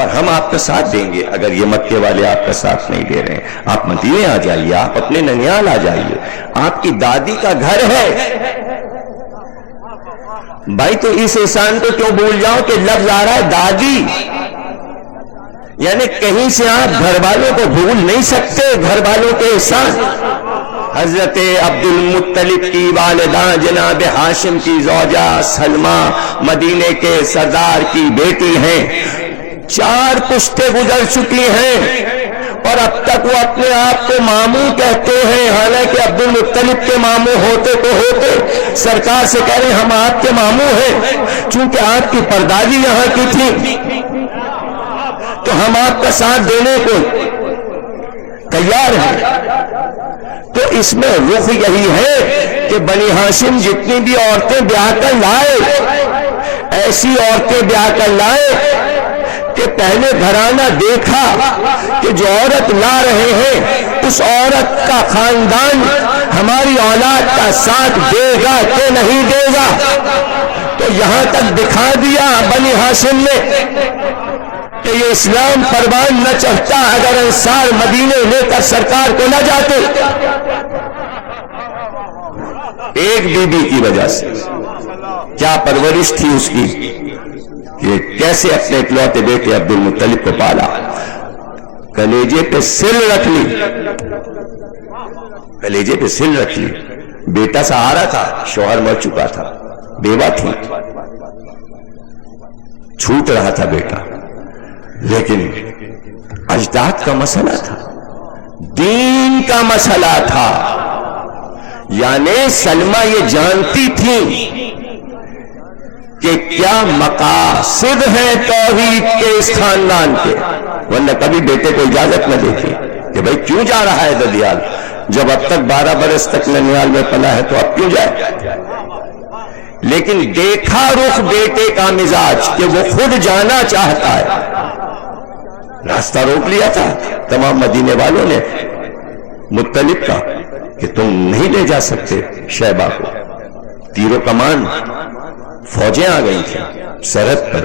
اور ہم آپ کا ساتھ دیں گے اگر یہ مکے والے آپ کا ساتھ نہیں دے رہے ہیں. آپ مدینے آ جائیے، آپ اپنے ننیال آ جائیے، آپ کی دادی کا گھر ہے. بھائی تو اس احسان کو کیوں بھول جاؤ کہ لفظ آ رہا ہے دادی، یعنی کہیں سے آپ گھر والوں کو بھول نہیں سکتے، گھر والوں کے احسان. حضرت عبد المطلب کی والدہ جناب ہاشم کی زوجہ سلمہ مدینے کے سردار کی بیٹی ہیں. 4 پشتیں گزر چکی ہیں اور اب تک وہ اپنے آپ کو ماموں کہتے ہیں، حالانکہ عبد المطلب کے ماموں ہوتے تو ہوتے. سرکار سے کہہ رہے ہیں ہم آپ کے ماموں ہیں، چونکہ آپ کی پردادی یہاں کی تھی تو ہم آپ کا ساتھ دینے کو تیار ہیں. تو اس میں رخ یہی ہے کہ بنی ہاشم جتنی بھی عورتیں بیاہ کر لائے، ایسی عورتیں بیاہ کر لائے کہ پہلے گھرانہ دیکھا کہ جو عورت لا رہے ہیں اس عورت کا خاندان ہماری اولاد کا ساتھ دے گا کہ نہیں دے گا. تو یہاں تک دکھا دیا بنی ہاشم نے کہ یہ اسلام پروان نہ چڑھتا اگر انصار مدینے لے کر سرکار کو نہ جاتے. ایک بی بی کی وجہ سے کیا پرورش تھی اس کی، کہ کیسے اپنے اکلوتے بیٹے عبد المطلب کو پالا. کلیجے پہ سل رکھ لی، کلیجے پہ سل رکھ لی. بیٹا سہارا تھا، شوہر مر چکا تھا، بیوہ تھی، چھوٹ رہا تھا بیٹا، لیکن اجداد کا مسئلہ تھا، دین کا مسئلہ تھا. یعنی سلمہ یہ جانتی تھی کہ کیا مقاصد ہیں توحید کے اس خاندان کے، ورنہ کبھی بیٹے کو اجازت نہ دیتی کہ بھائی کیوں جا رہا ہے ددیال، جب اب تک 12 برس تک ننیال میں پلا ہے تو اب کیوں جائے. لیکن دیکھا رخ بیٹے کا مزاج کہ وہ خود جانا چاہتا ہے، راستہ روک لیا تھا تمام مدینے والوں نے مطلب کا کہ تم نہیں لے جا سکتے شیبہ کو. تیر و کمان فوجیں آ گئی تھیں سرحد پر،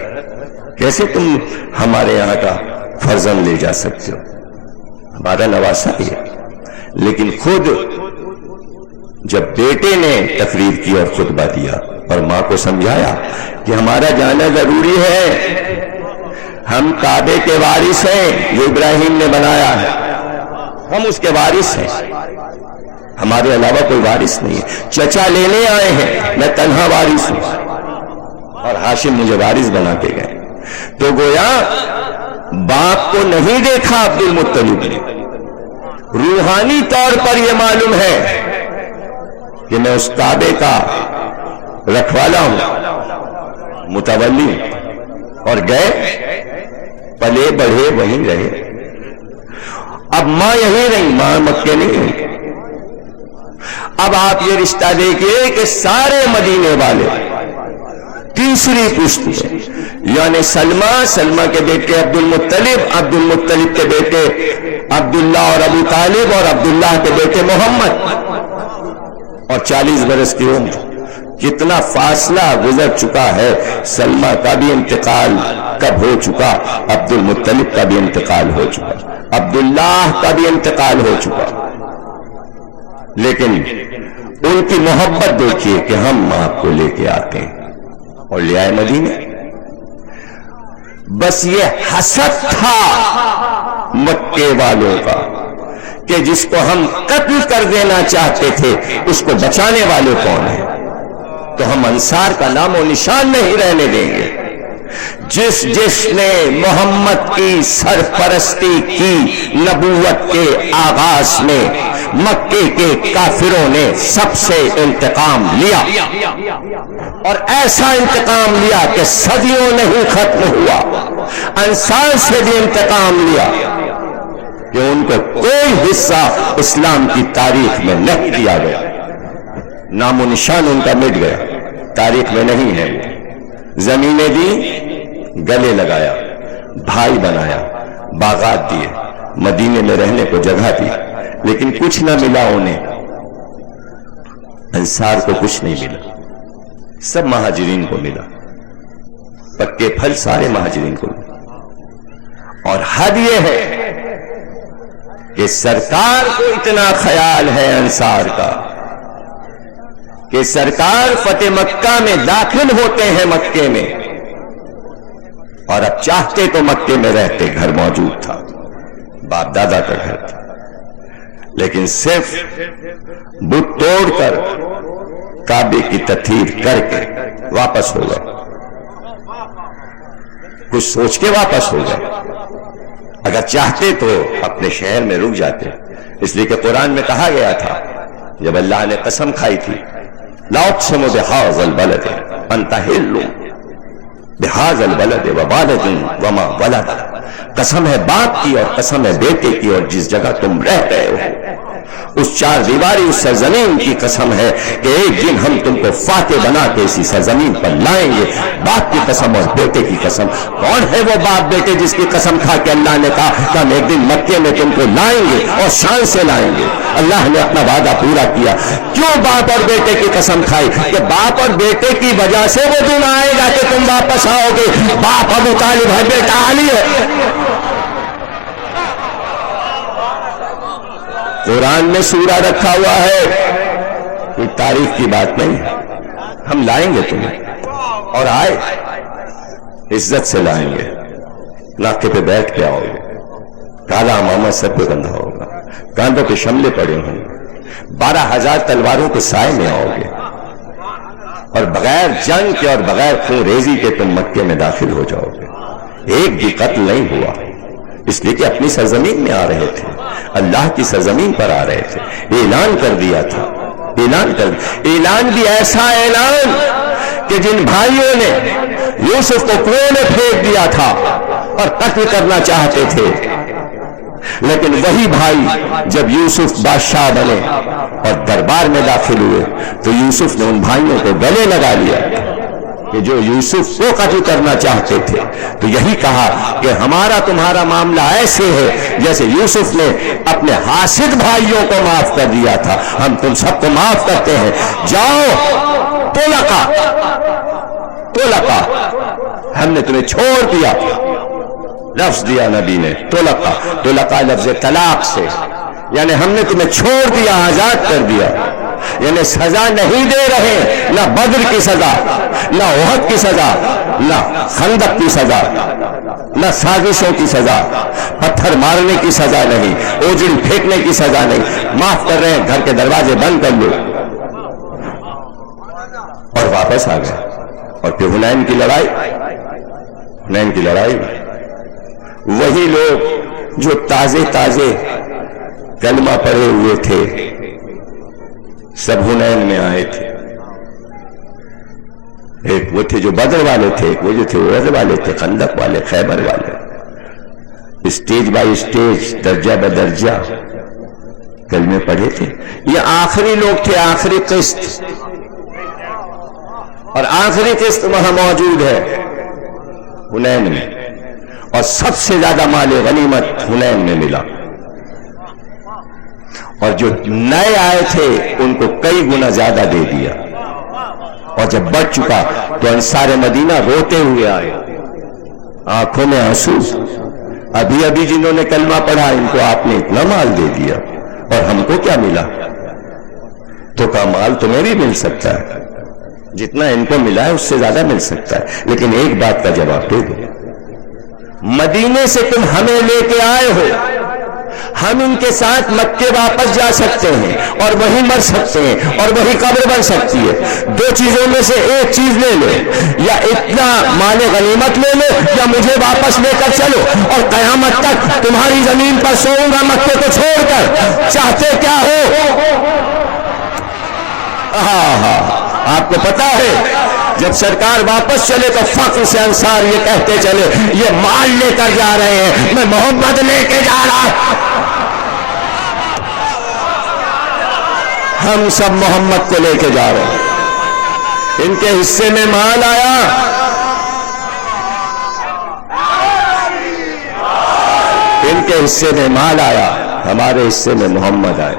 کیسے تم ہمارے یہاں کا فرزند لے جا سکتے ہو، ہمارا نواسا ہی ہے. لیکن خود جب بیٹے نے تقریر کی اور خطبہ دیا اور ماں کو سمجھایا کہ ہمارا جانا ضروری ہے، ہم کعبے کے وارث ہیں جو ابراہیم نے بنایا ہے، ہم اس کے وارث ہیں، ہمارے علاوہ کوئی وارث نہیں ہے. چچا لینے آئے ہیں، میں تنہا وارث ہوں اور ہاشم مجھے وارث بنا کے گئے. تو گویا باپ کو نہیں دیکھا عبد المطلب نے، روحانی طور پر یہ معلوم ہے کہ میں اس کعبے کا رکھوالا ہوں، متولی ہوں، اور گئے پلے بڑھے وہیں رہے. اب ماں یہیں رہی، ماں مکے نہیں رہی. اب آپ یہ رشتہ دیکھیے کہ سارے مدینے والے تیسری پشت میں، یعنی سلمہ کے بیٹے عبد المطلب کے بیٹے عبداللہ اور ابو طالب اور عبداللہ کے بیٹے محمد، اور 40 برس کی عمر. کتنا فاصلہ گزر چکا ہے. سلمہ کا بھی انتقال کب ہو چکا, عبد المطلب کا بھی انتقال ہو چکا, عبداللہ کا بھی انتقال ہو چکا, لیکن ان کی محبت دیکھیے کہ ہم آپ کو لے کے آتے ہیں, اور لے آئے مدینے. بس یہ حسد تھا مکے والوں کا کہ جس کو ہم قتل کر دینا چاہتے تھے اس کو بچانے والے کون ہیں, تو ہم انصار کا نام و نشان نہیں رہنے دیں گے. جس نے محمد کی سرپرستی کی نبوت کے آغاز میں مکے کے کافروں نے سب سے انتقام لیا, اور ایسا انتقام لیا کہ صدیوں نہیں ختم ہوا. انصار سے بھی انتقام لیا کہ ان کو کوئی حصہ اسلام کی تاریخ میں نہیں دیا گیا, نام و نشان ان کا مٹ گیا, تاریخ میں نہیں ہے. زمینیں دی, گلے لگایا, بھائی بنایا, باغات دیے, مدینے میں رہنے کو جگہ دی, لیکن کچھ نہ ملا انہیں. انصار کو کچھ نہیں ملا, سب مہاجرین کو ملا, پکے پھل سارے مہاجرین کو ملا. اور حد یہ ہے کہ سرکار کو اتنا خیال ہے انصار کا کہ سرکار فتح مکہ میں داخل ہوتے ہیں مکے میں, اور اب چاہتے تو مکے میں رہتے, گھر موجود تھا, باپ دادا کا گھر تھا, لیکن صرف بت توڑ کر کعبے کی تطہیر کر کے واپس ہو گئے, کچھ سوچ کے واپس ہو گئے. اگر چاہتے تو اپنے شہر میں رک جاتے, اس لیے کہ قرآن میں کہا گیا تھا جب اللہ نے قسم کھائی تھی, لا اقسم بہذا البلد انت حل بہذا البلد ووالد وما ولد, قسم ہے باپ کی اور قسم ہے بیٹے کی اور جس جگہ تم رہ رہے ہو, اس چار دیواری اس سرزمین کی قسم ہے کہ ایک دن ہم تم کو فاتح بنا کے اسی سرزمین پر لائیں گے. باپ کی قسم اور بیٹے کی قسم. کون ہے وہ باپ بیٹے جس کی قسم کھا کے اللہ نے کہا کہ ہم ایک دن مکے میں تم کو لائیں گے اور شان سے لائیں گے. اللہ نے اپنا وعدہ پورا کیا. کیوں باپ اور بیٹے کی قسم کھائی؟ کہ باپ اور بیٹے کی وجہ سے وہ دن آئے گا کہ تم واپس آؤ گے. باپ ابو طالب ہے, بیٹا علی ہے. قرآن میں سورہ رکھا ہوا ہے, کوئی تاریخ کی بات نہیں. ہم لائیں گے تمہیں, اور آئے عزت سے لائیں گے. ناکے پہ بیٹھ کے آؤ گے, کالا امامہ سر پہ بندھا ہوگا, کاندھوں پہ شملے پڑے ہوں گے, 12,000 تلواروں کے سائے میں آؤ گے, اور بغیر جنگ کے اور بغیر خون ریزی کے تم مکے میں داخل ہو جاؤ گے. ایک بھی قتل نہیں ہوا, اس لیے کہ اپنی سرزمین میں آ رہے تھے, اللہ کی سرزمین پر آ رہے تھے. اعلان کر دیا تھا, اعلان بھی ایسا اعلان کہ جن بھائیوں نے یوسف کو کنویں میں پھینک دیا تھا اور قتل کرنا چاہتے تھے, لیکن وہی بھائی جب یوسف بادشاہ بنے اور دربار میں داخل ہوئے تو یوسف نے ان بھائیوں کو گلے لگا لیا کہ جو یوسف کو قتل کرنا چاہتے تھے. تو یہی کہا کہ ہمارا تمہارا معاملہ ایسے ہے جیسے یوسف نے اپنے حاسد بھائیوں کو معاف کر دیا تھا, ہم تم سب کو معاف کرتے ہیں. جاؤ طلقا, ہم نے تمہیں چھوڑ دیا. لفظ دیا نبی نے طلقا لفظ طلاق سے, یعنی ہم نے تمہیں چھوڑ دیا, آزاد کر دیا. یعنی سزا نہیں دے رہے, نہ بدر کی سزا, نہ احد کی سزا, نہ خندق کی سزا, نہ سازشوں کی سزا, پتھر مارنے کی سزا نہیں, اوجڑی پھینکنے کی سزا نہیں. معاف کر رہے ہیں, گھر کے دروازے بند کر لو. اور واپس آ گئے. اور پھر حنین کی لڑائی, وہی لوگ جو تازے کلمہ پڑھے ہوئے تھے سب حنین میں آئے تھے. ایک وہ تھے جو بدر والے تھے, ایک وہ جو تھے احد والے تھے, خندق والے, خیبر والے. اسٹیج بائی اسٹیج, درجہ بدرجہ کلمے پڑھے تھے. یہ آخری لوگ تھے, آخری قسط, اور آخری قسط وہاں موجود ہے حنین میں. اور سب سے زیادہ مال غنیمت حنین میں ملا. اور جو نئے آئے تھے ان کو کئی گنا زیادہ دے دیا. اور جب بڑھ چکا تو انصار مدینہ روتے ہوئے آئے، آنکھوں میں آنسو، ابھی ابھی جنہوں نے کلمہ پڑھا ان کو آپ نے اتنا مال دے دیا اور ہم کو کیا ملا؟ تو کا مال تمہیں بھی مل سکتا ہے، جتنا ان کو ملا ہے اس سے زیادہ مل سکتا ہے، لیکن ایک بات کا جواب دے دو، مدینے سے تم ہمیں لے کے آئے ہو، ہم ان کے ساتھ مکے واپس جا سکتے ہیں اور وہیں مر سکتے ہیں اور وہی قبر بن سکتی ہے، دو چیزوں میں سے ایک چیز لے لو، یا اتنا مال غنیمت لے لو یا مجھے واپس لے کر چلو اور قیامت تک تمہاری زمین پر سوؤں گا مکے کو چھوڑ کر، چاہتے کیا ہو؟ آپ کو پتا ہے جب سرکار واپس چلے تو فخر سے انصار یہ کہتے چلے یہ مال لے کر جا رہے ہیں، میں محمد لے کے جا رہا، ہم سب محمد کو لے کے جا رہے ہیں، ان کے حصے میں مال آیا، ان کے حصے میں مال آیا، ہمارے حصے میں محمد آئے،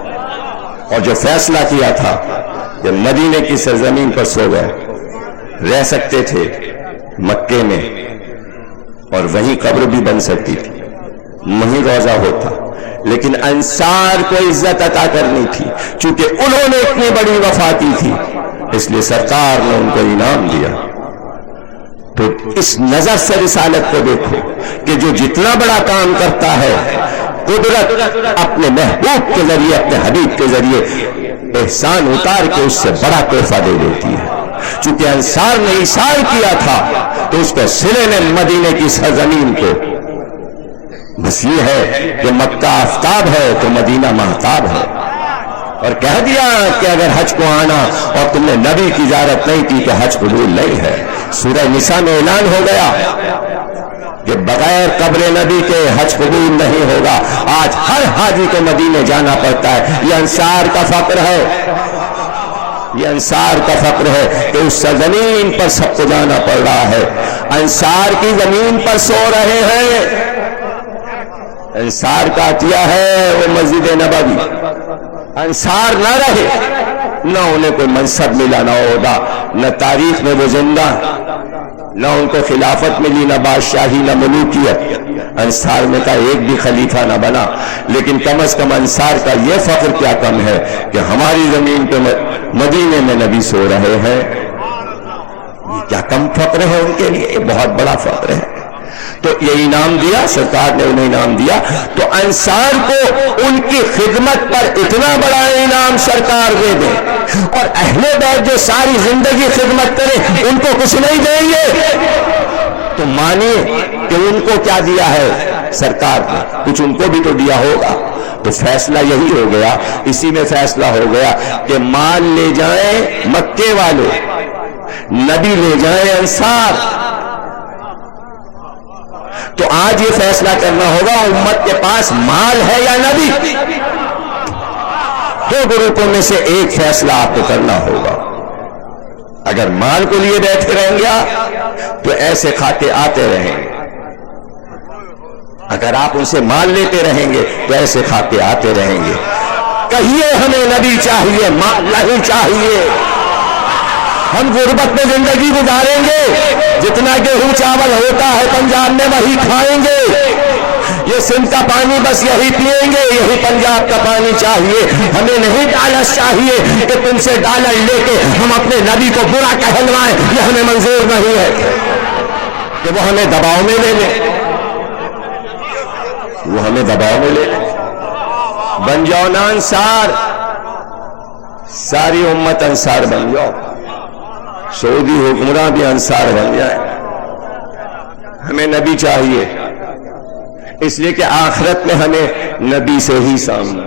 اور جو فیصلہ کیا تھا کہ مدینے کی سرزمین پر سو گئے، رہ سکتے تھے مکے میں اور وہیں قبر بھی بن سکتی تھی، وہیں روضہ ہوتا، لیکن انصار کو عزت عطا کرنی تھی، چونکہ انہوں نے اتنی بڑی وفا کی تھی، اس لیے سرکار نے ان کو انعام دیا۔ تو اس نظر سے رسالت کو دیکھو کہ جو جتنا بڑا کام کرتا ہے قدرت اپنے محبوب کے ذریعے، اپنے حبیب کے ذریعے احسان اتار کے اس سے بڑا تحفہ دے دیتی ہے۔ چونکہ انصار نے ایثار کیا تھا تو اس کو صلے نے مدینے کی سرزمین کو، بس یہ ہے کہ مکہ آفتاب ہے تو مدینہ مہتاب ہے، اور کہہ دیا کہ اگر حج کو آنا اور تم نے نبی کی زیارت نہیں کی تو حج قبول نہیں ہے۔ سورہ نساء میں اعلان ہو گیا کہ بغیر قبر نبی کے حج قبول نہیں ہوگا۔ آج ہر حاجی کو مدینے جانا پڑتا ہے، یہ انصار کا فخر ہے، یہ انصار کا فخر ہے کہ اس سرزمین پر سب کو جانا پڑ رہا ہے، انصار کی زمین پر سو رہے ہیں، انصار کا عطیہ ہے وہ مسجد نبوی، انصار نہ رہے، نہ انہیں کوئی منصب ملا، نہ عہدہ، نہ تاریخ میں وہ زندہ، نہ ان کو خلافت ملی، نہ بادشاہی، نہ ملوکیت، انصار میں کا ایک بھی خلیفہ نہ بنا، لیکن کم از کم انصار کا یہ فخر کیا کم ہے کہ ہماری زمین پہ مدینے میں نبی سو رہے ہیں، یہ کیا کم فخر ہے ان کے لیے، یہ بہت بڑا فخر ہے۔ تو یہ انعام دیا، سرکار نے انہیں انعام دیا، تو انصار کو ان کی خدمت پر اتنا بڑا انعام سرکار دے دے، اور اہل بیت جو ساری زندگی خدمت کرے ان کو کچھ نہیں دیں گے، تو مانیے کہ ان کو کیا دیا ہے سرکار نے، کچھ ان کو بھی تو دیا ہوگا۔ تو فیصلہ یہی ہو گیا، اسی میں فیصلہ ہو گیا کہ مال لے جائیں مکے والے، نبی لے جائیں انصار۔ تو آج یہ فیصلہ کرنا ہوگا امت کے پاس مال ہے یا نبی، دو گروپوں میں سے ایک فیصلہ آپ کو کرنا ہوگا۔ اگر مال کو لیے بیٹھے رہیں گے تو ایسے کھاتے آتے رہیں گے، اگر آپ ان سے مال لیتے رہیں گے تو ایسے کھاتے آتے رہیں گے۔ کہیے ہمیں نبی چاہیے، مال نہیں چاہیے، ہم غربت میں زندگی گزاریں گے، جتنا گیہوں چاول ہوتا ہے پنجاب میں وہی کھائیں گے، یہ سندھ کا پانی بس یہی پیئیں گے، یہی پنجاب کا پانی چاہیے، ہمیں نہیں ڈالر چاہیے کہ تم سے ڈالر لے کے ہم اپنے نبی کو برا کہلوائیں، یہ ہمیں منظور نہیں ہے کہ وہ ہمیں دباؤ میں لے لیں، وہ ہمیں دباؤ میں لے لیں۔ بن جاؤ نا انصار، ساری امت انصار بن جاؤ، سعودی حکمراں بھی انصار بن جائیں۔ ہمیں نبی چاہیے، اس لیے کہ آخرت میں ہمیں نبی سے ہی سامنا،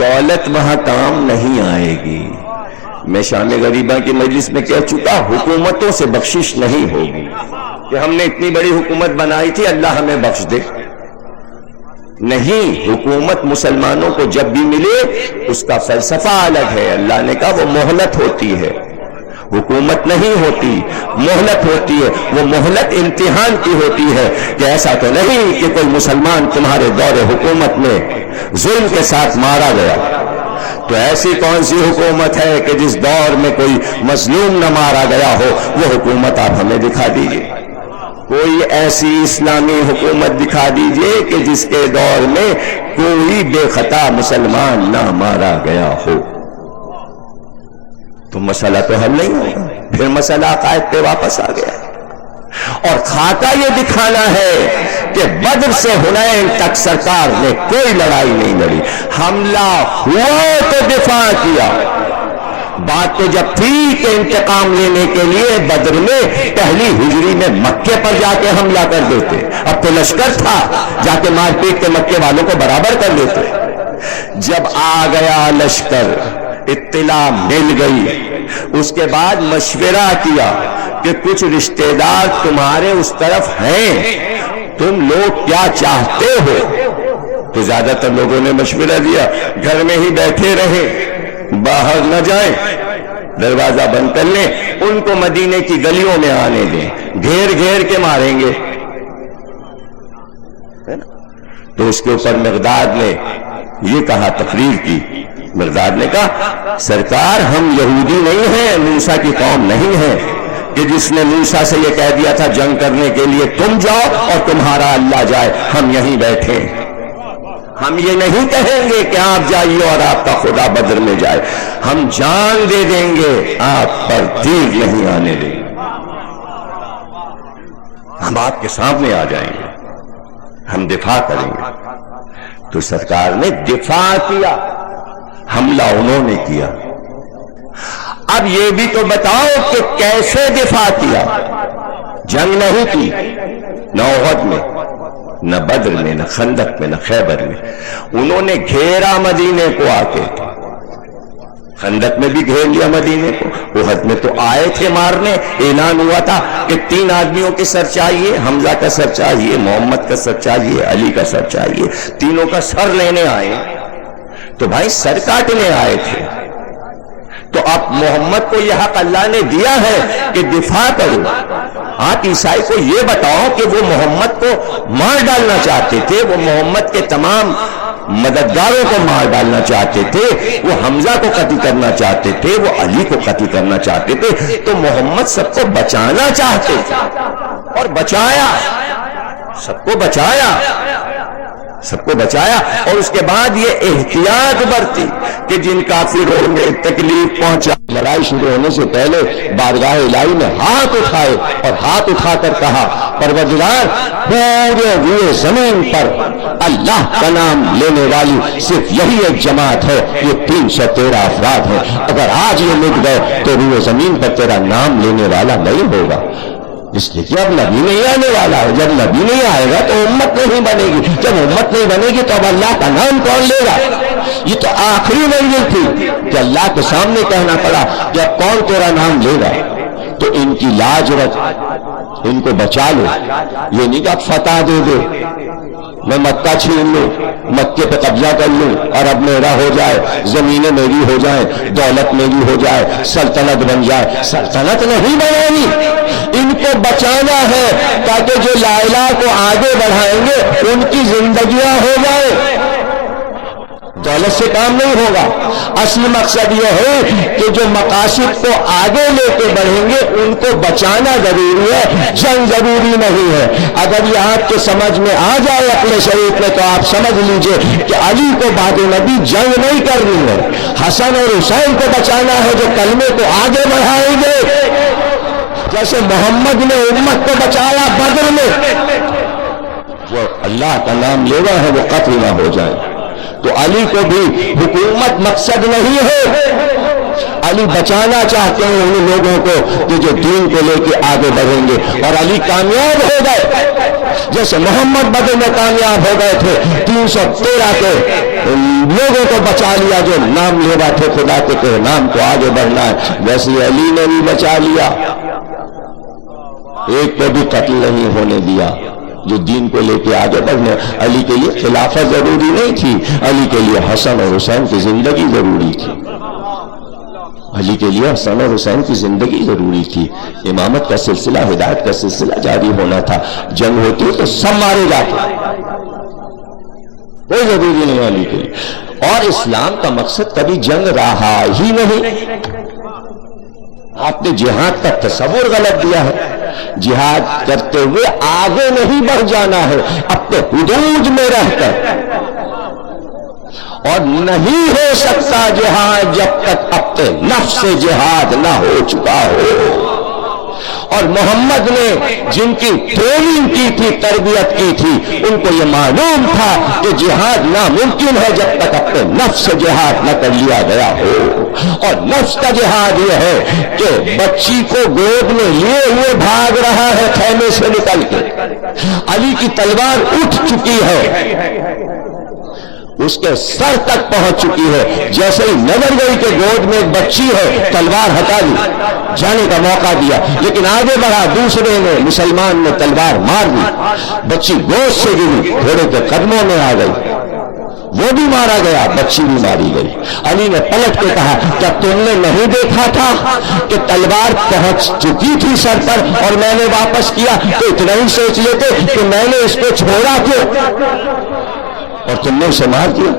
دولت وہاں کام نہیں آئے گی۔ میں شام غریبہ کی مجلس میں کہہ چکا، حکومتوں سے بخشش نہیں ہوگی کہ ہم نے اتنی بڑی حکومت بنائی تھی اللہ ہمیں بخش دے، نہیں، حکومت مسلمانوں کو جب بھی ملے اس کا فلسفہ الگ ہے۔ اللہ نے کہا وہ مہلت ہوتی ہے، حکومت نہیں ہوتی، مہلت ہوتی ہے، وہ مہلت امتحان کی ہوتی ہے کہ ایسا تو نہیں کہ کوئی مسلمان تمہارے دور حکومت میں ظلم کے ساتھ مارا گیا، تو ایسی کون سی حکومت ہے کہ جس دور میں کوئی مظلوم نہ مارا گیا ہو؟ وہ حکومت آپ ہمیں دکھا دیجئے، کوئی ایسی اسلامی حکومت دکھا دیجئے کہ جس کے دور میں کوئی بے خطا مسلمان نہ مارا گیا ہو، تو مسئلہ تو حل نہیں ہوگا، پھر مسئلہ عقائد پہ واپس آ گیا۔ اور خاکہ یہ دکھانا ہے کہ بدر سے حنین تک سرکار نے کوئی لڑائی نہیں لڑی، حملہ ہوا تو دفاع کیا۔ بات تو جب تھی کہ انتقام لینے کے لیے بدر میں پہلی ہجری میں مکے پر جا کے حملہ کر دیتے، اب تو لشکر تھا، جا کے مار پیٹ کے مکے والوں کو برابر کر دیتے۔ جب آ گیا لشکر، اطلاع مل گئی، اس کے بعد مشورہ کیا کہ کچھ رشتہ دار تمہارے اس طرف ہیں، تم لوگ کیا چاہتے ہو؟ تو زیادہ تر لوگوں نے مشورہ دیا گھر میں ہی بیٹھے رہیں، باہر نہ جائیں، دروازہ بند کر لیں، ان کو مدینے کی گلیوں میں آنے دیں، گھیر گھیر کے ماریں گے۔ تو اس کے اوپر مقداد نے یہ کہا، تقریر کی، مقداد نے کہا سرکار ہم یہودی نہیں ہیں، موسیٰ کی قوم نہیں ہے کہ جس نے موسیٰ سے یہ کہہ دیا تھا جنگ کرنے کے لیے تم جاؤ اور تمہارا اللہ جائے، ہم یہیں بیٹھے۔ ہم یہ نہیں کہیں گے کہ آپ جائیے اور آپ کا خدا بدر میں جائے، ہم جان دے دیں گے، آپ پر تیر نہیں آنے دیں گے، ہم آپ کے سامنے آ جائیں گے، ہم دفاع کریں گے۔ تو سرکار نے دفاع کیا، حملہ انہوں نے کیا۔ اب یہ بھی تو بتاؤ کہ کیسے دفاع کیا؟ جنگ نہیں کی، نہ احد میں، نہ بدر میں، نہ خندق میں، نہ خیبر میں، انہوں نے گھیرا مدینے کو آ کے، خندق میں بھی گھیر لیا مدینے کو، احد میں تو آئے تھے مارنے، اعلان ہوا تھا کہ 3 آدمیوں کے سر چاہیے، حمزہ کا سر چاہیے، محمد کا سر چاہیے، علی کا سر چاہیے، تینوں کا سر لینے آئے، تو بھائی سر کاٹنے آئے تھے۔ تو اب محمد کو یہ حق اللہ نے دیا ہے کہ دفاع کرو۔ آپ عیسائی کو یہ بتاؤ کہ وہ محمد کو مار ڈالنا چاہتے تھے، وہ محمد کے تمام مددگاروں کو مار ڈالنا چاہتے تھے، وہ حمزہ کو قتل کرنا چاہتے تھے، وہ علی کو قتل کرنا چاہتے تھے، تو محمد سب کو بچانا چاہتے تھے اور بچایا، سب کو بچایا، سب کو بچایا۔ اور اس کے بعد یہ احتیاط برتی کہ جن کافروں میں تکلیف پہنچا، لڑائی شروع ہونے سے پہلے بارگاہ الہی میں ہاتھ اٹھائے اور ہاتھ اٹھا کر کہا پروردگار پورے روئے زمین پر اللہ کا نام لینے والی صرف یہی ایک جماعت ہے، یہ 313 افراد ہیں، اگر آج یہ مٹ گئے تو روئے زمین پر تیرا نام لینے والا نہیں ہوگا، اس لیے کہ اب نبی نہیں آنے والا ہے، جب نبی نہیں آئے گا تو امت نہیں بنے گی، جب امت نہیں بنے گی تو اب اللہ کا نام کون لے گا؟ یہ تو آخری منزل تھی کہ اللہ کے سامنے کہنا پڑا کہ اب کون تیرا نام لے گا؟ تو ان کی لاج رکھ، ان کو بچا لو، یہ نہیں کہ اب فتح دے دے، میں مکہ چھین لوں، مکے پہ قبضہ کر لوں اور اب میرا ہو جائے، زمینیں میری ہو جائیں، دولت میری ہو جائے، سلطنت بن جائے۔ سلطنت نہیں بنانی، ان کو بچانا ہے تاکہ جو لا الہ کو آگے بڑھائیں گے ان کی زندگیاں ہو جائیں۔ دولت سے کام نہیں ہوگا، اصلی مقصد یہ ہے کہ جو مقاصد کو آگے لے کے بڑھیں گے ان کو بچانا ضروری ہے، جنگ ضروری نہیں ہے۔ اگر یہ آپ کے سمجھ میں آ جائے اپنے شریف میں تو آپ سمجھ لیجئے کہ علی کو بعد نبی جنگ نہیں کرنی ہے، حسن اور حسین کو بچانا ہے جو کلمے کو آگے بڑھائیں گے، جیسے محمد نے امت کو بچایا بدر میں، وہ اللہ کا نام لینا ہے وہ قتل نہ ہو جائے۔ تو علی کو بھی حکومت مقصد نہیں ہے، علی بچانا چاہتے ہیں ان لوگوں کو کہ جو دین کو لے کے آگے بڑھیں گے، اور علی کامیاب ہو گئے جیسے محمد بدر میں کامیاب ہو گئے تھے، 313 کے لوگوں کو بچا لیا جو نام لیوا تھے خدا کے نام کو آگے بڑھنا ہے، ویسے علی نے بھی بچا لیا، ایک کو بھی قتل نہیں ہونے دیا جو دین کو لے کے آگے بڑھنے۔ علی کے لیے خلافت ضروری نہیں تھی، علی کے لیے حسن اور حسین کی زندگی ضروری تھی، علی کے لیے حسن اور حسین کی زندگی ضروری تھی۔ امامت کا سلسلہ، ہدایت کا سلسلہ جاری ہونا تھا، جنگ ہوتی تو سب مارے جاتے، کوئی ضروری نہیں علی کے لیے۔ اور اسلام کا مقصد کبھی جنگ رہا ہی نہیں. آپ نے جہاد کا تصور غلط دیا ہے. جہاد کرتے ہوئے آگے نہیں بڑھ جانا ہے، اپنے حدود میں رہ کر. اور نہیں ہو سکتا جہاد جب تک اپنے نفس سے جہاد نہ ہو چکا ہو. اور محمد نے جن کی ٹریننگ کی تھی، تربیت کی تھی، ان کو یہ معلوم تھا کہ جہاد ناممکن ہے جب تک اپنے نفس سے جہاد نہ کر لیا گیا ہو. اور نفس کا جہاد یہ ہے کہ بچی کو گود میں لیے ہوئے بھاگ رہا ہے خیمے سے نکل کے. علی کی تلوار اٹھ چکی ہے، اس کے سر تک پہنچ چکی ہے. جیسے ہی نظر گئی کہ گود میں ایک بچی ہے، تلوار ہٹا لی، جانے کا موقع دیا، لیکن آگے بڑھا. دوسرے نے، مسلمان نے تلوار مار دی، بچی گود سے گری، گھوڑے کے قدموں میں آ گئی، وہ بھی مارا گیا، بچی بھی ماری گئی. علی نے پلٹ کے کہا کیا تم نے نہیں دیکھا تھا کہ تلوار پہنچ چکی تھی سر پر اور میں نے واپس کیا؟ تو اتنا ہی سوچ لیتے کہ میں نے اس کو چھوڑا کیوں اور تم نے اسے مار دیا.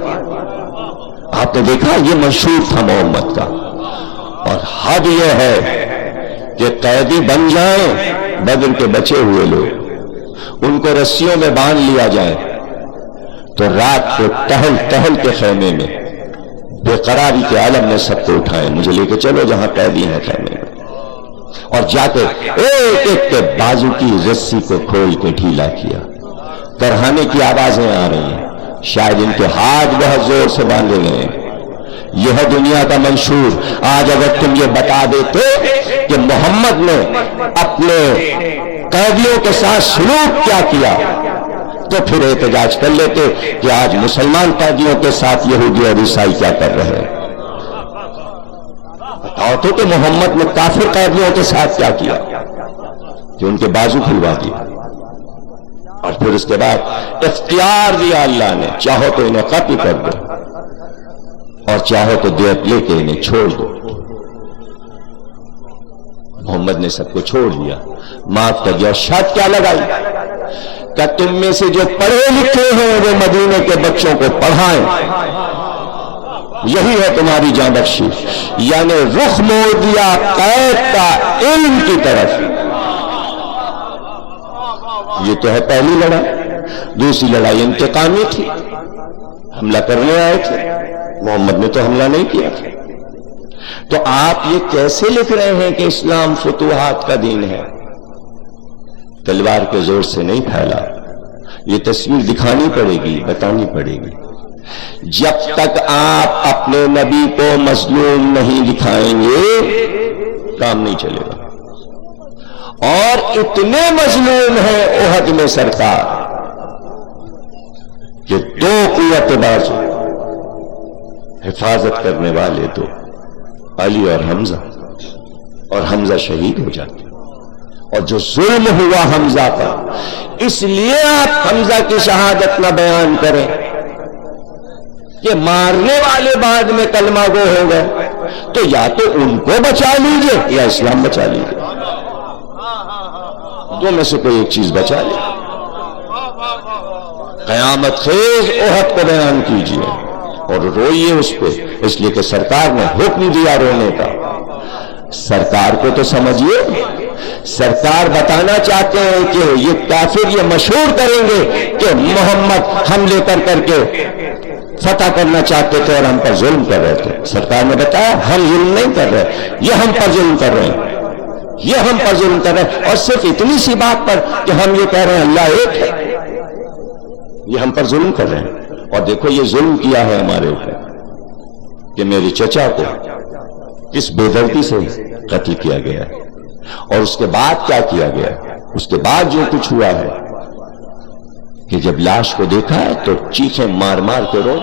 آپ نے دیکھا یہ منشور تھا محمد کا. اور حد یہ ہے کہ قیدی بن جائیں بدر کے بچے ہوئے لوگ، ان کو رسیوں میں باندھ لیا جائے تو رات کو ٹہل ٹہل کے خیمے میں بے قراری کے عالم میں سب کو اٹھائیں، مجھے لے کے چلو جہاں قیدی ہیں خیمے میں. اور جاتے ایک ایک کے بازو کی رسی کو کھول کے ڈھیلا کیا. کرہانے کی آوازیں آ رہی ہیں، شاید ان کے ہاتھ بہت زور سے باندھے گئے ہیں. یہ ہے دنیا کا منشور. آج اگر تم یہ بتا دیتے کہ محمد نے اپنے قیدیوں کے ساتھ سلوک کیا کیا تو پھر احتجاج کر لیتے کہ آج مسلمان قیدیوں کے ساتھ یہودی اور عیسائی کیا کر رہے ہیں. بتاؤ تو کہ محمد نے کافر قیدیوں کے ساتھ کیا کیا کہ ان کے بازو کھلوا دیا. اور پھر اس کے بعد اختیار دیا اللہ نے، چاہو تو انہیں قتل کر دو اور چاہو تو دیت لے کے انہیں چھوڑ دو. محمد نے سب کو چھوڑ دیا، معاف کر دیا. اور شرط کیا لگائی کہ تم میں سے جو پڑھے لکھے ہیں وہ مدینے کے بچوں کو پڑھائیں، یہی ہے تمہاری جان بخشی. یعنی رخ موڑ دیا قید کا علم کی طرف. یہ تو ہے پہلی لڑائی. دوسری لڑائی انتقامی تھی، حملہ کرنے آئے تھے. محمد نے تو حملہ نہیں کیا تھا. تو آپ یہ کیسے لکھ رہے ہیں کہ اسلام فتوحات کا دین ہے؟ تلوار کے زور سے نہیں پھیلا. یہ تصویر دکھانی پڑے گی، بتانی پڑے گی. جب تک آپ اپنے نبی کو مظلوم نہیں دکھائیں گے کام نہیں چلے گا. اور اتنے مظلوم ہیں احد میں سرکار کہ دو قوت بازو حفاظت کرنے والے دو، علی اور حمزہ. اور حمزہ شہید ہو جاتے. اور جو ظلم ہوا حمزہ پر، اس لیے آپ حمزہ کی شہادت نہ بیان کریں کہ مارنے والے بعد میں کلمہ گو ہو گئے. تو یا تو ان کو بچا لیجئے یا اسلام بچا لیجئے، دو میں سے کوئی ایک چیز بچا لے. قیامت خیز احد کو بیان کیجئے اور روئیے اس پہ، اس لیے کہ سرکار نے حکم دیا رونے کا. سرکار کو تو سمجھیے. سرکار بتانا چاہتے ہیں کہ یہ کافر یہ مشہور کریں گے کہ محمد حملے کر کے فتح کرنا چاہتے تھے اور ہم پر ظلم کر رہے تھے. سرکار نے بتایا ہم ظلم نہیں کر رہے، یہ ہم پر ظلم کر رہے ہیں، یہ ہم پر ظلم کر رہے ہیں. اور صرف اتنی سی بات پر کہ ہم یہ کہہ رہے ہیں اللہ ایک ہے، یہ ہم پر ظلم کر رہے ہیں. اور دیکھو یہ ظلم کیا ہے ہمارے اوپر کہ میرے چچا کو کس بے دردی سے قتل کیا گیا ہے. اور اس کے بعد کیا کیا گیا، اس کے بعد جو کچھ ہوا ہے کہ جب لاش کو دیکھا ہے تو چیخیں مار مار کے رو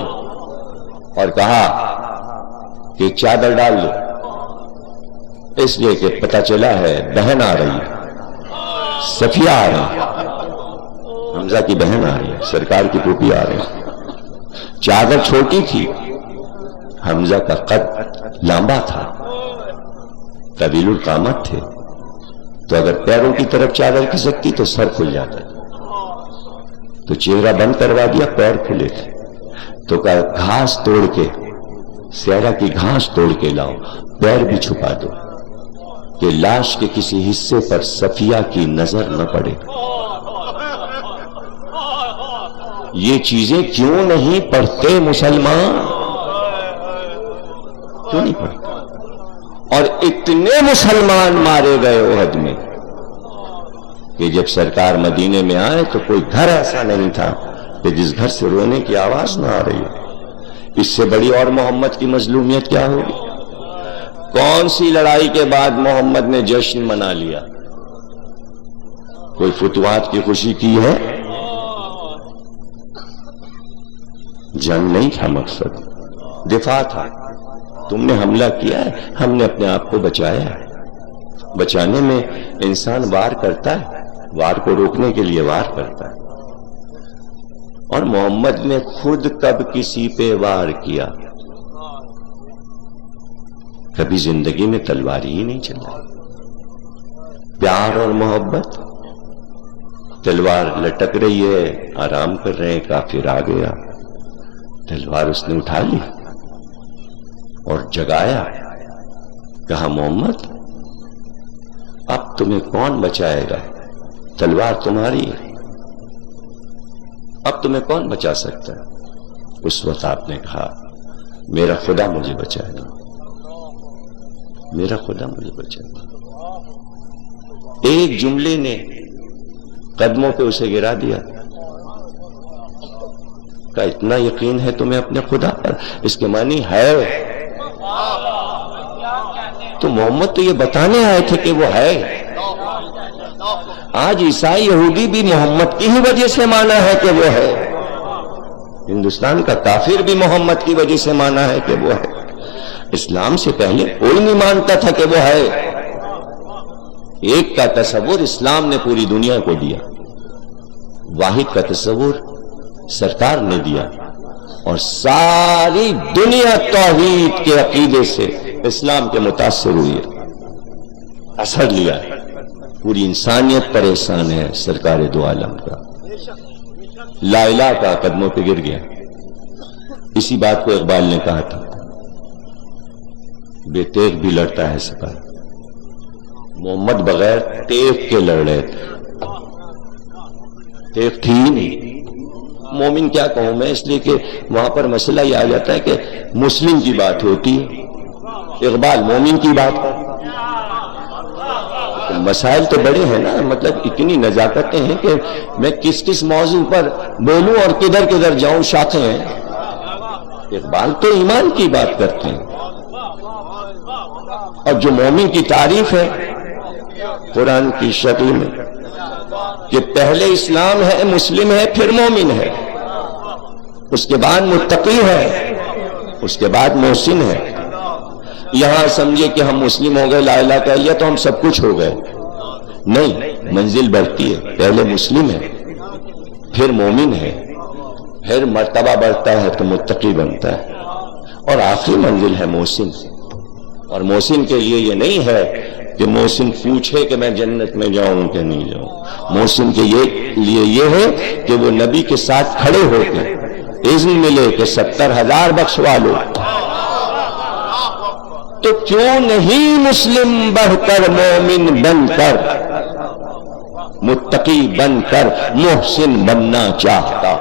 اور کہا کہ چادر ڈال دو، اس لیے کہ پتہ چلا ہے بہن آ رہی ہے، صفیہ آ رہی ہے، حمزہ کی بہن آ رہی ہے، سرکار کی پھوپھی آ رہی ہے. چادر چھوٹی تھی، حمزہ کا قد لمبا تھا، طویل القامت تھے، تو اگر پیروں کی طرف چادر کھسکتی تو سر کھل جاتا تھا. تو چہرہ بند کروا دیا، پیر کھلے تھے. تو کہا گھاس توڑ کے، صحرا کی گھاس توڑ کے لاؤ، پیر بھی چھپا دو کہ لاش کے کسی حصے پر صفیہ کی نظر نہ پڑے۔ یہ چیزیں کیوں نہیں پڑھتے مسلمان؟ کیوں نہیں پڑھتے؟ اور اتنے مسلمان مارے گئے احد میں کہ جب سرکار مدینے میں آئے تو کوئی گھر ایسا نہیں تھا کہ جس گھر سے رونے کی آواز نہ آ رہی ہو۔ اس سے بڑی اور محمد کی مظلومیت کیا ہوگی؟ کون سی لڑائی کے بعد محمد نے جشن منا لیا؟ کوئی فتوحات کی خوشی کی ہے؟ جنگ نہیں تھا مقصد، دفاع تھا۔ تم نے حملہ کیا ہے، ہم نے اپنے آپ کو بچایا ہے۔ بچانے میں انسان وار کرتا ہے، وار کو روکنے کے لیے وار کرتا ہے۔ اور محمد نے خود کب کسی پہ وار کیا؟ کبھی زندگی میں تلواری ہی نہیں چلائی۔ پیار اور محبت، تلوار لٹک رہی ہے، آرام کر رہے ہیں، کافر آ گیا، تلوار اس نے اٹھا لی اور جگایا، کہا محمد اب تمہیں کون بچائے گا؟ تلوار تمہاری ہے، اب تمہیں کون بچا سکتا ہے؟ اس وقت آپ نے کہا میرا خدا مجھے بچائے گا، میرا خدا مجھے بچائے گا۔ ایک جملے نے قدموں پہ اسے گرا دیا، کہا اتنا یقین ہے تمہیں اپنے خدا پر؟ اس کے معنی ہے تو محمد تو یہ بتانے آئے تھے کہ وہ ہے۔ آج عیسائی یہودی بھی محمد کی ہی وجہ سے مانا ہے کہ وہ ہے، ہندوستان کا کافر بھی محمد کی وجہ سے مانا ہے کہ وہ ہے۔ اسلام سے پہلے کوئی نہیں مانتا تھا کہ وہ ہے۔ ایک کا تصور اسلام نے پوری دنیا کو دیا، واحد کا تصور سرکار نے دیا، اور ساری دنیا توحید کے عقیدے سے اسلام کے متاثر ہوئی ہے، اثر لیا ہے۔ پوری انسانیت پر احسان ہے سرکار دو عالم کا۔ لا الہ کا قدموں پہ گر گیا۔ اسی بات کو اقبال نے کہا تھا، بے تیغ بھی لڑتا ہے سپاہی، محمد بغیر تیغ کے لڑ رہے تھے، تیغ تھی ہی نہیں۔ مومن کیا کہوں میں، اس لیے کہ وہاں پر مسئلہ یہ آ جاتا ہے کہ مسلم کی بات ہوتی ہے، اقبال مومن کی بات ہے۔ مسائل تو بڑے ہیں نا، مطلب اتنی نزاکتیں ہیں کہ میں کس کس موضوع پر بولوں اور کدھر کدھر جاؤں، شاخیں ہیں۔ اقبال تو ایمان کی بات کرتے ہیں، اور جو مومن کی تعریف ہے قرآن کی شکل میں کہ پہلے اسلام ہے، مسلم ہے، پھر مومن ہے، اس کے بعد متقی ہے، اس کے بعد محسن ہے۔ یہاں سمجھے کہ ہم مسلم ہو گئے، لا الہ کہہ لیا تو ہم سب کچھ ہو گئے، نہیں، منزل بڑھتی ہے۔ پہلے مسلم ہے، پھر مومن ہے، پھر مرتبہ بڑھتا ہے تو متقی بنتا ہے، اور آخری منزل ہے محسن۔ اور محسن کے لیے یہ نہیں ہے کہ محسن پوچھے کہ میں جنت میں جاؤں کہ نہیں جاؤں، محسن کے لیے یہ ہے کہ وہ نبی کے ساتھ کھڑے ہو کے اذن ملے کہ 70,000 بخشوا لو۔ تو کیوں نہیں مسلم بڑھ کر مومن بن کر، متقی بن کر محسن بننا چاہتا؟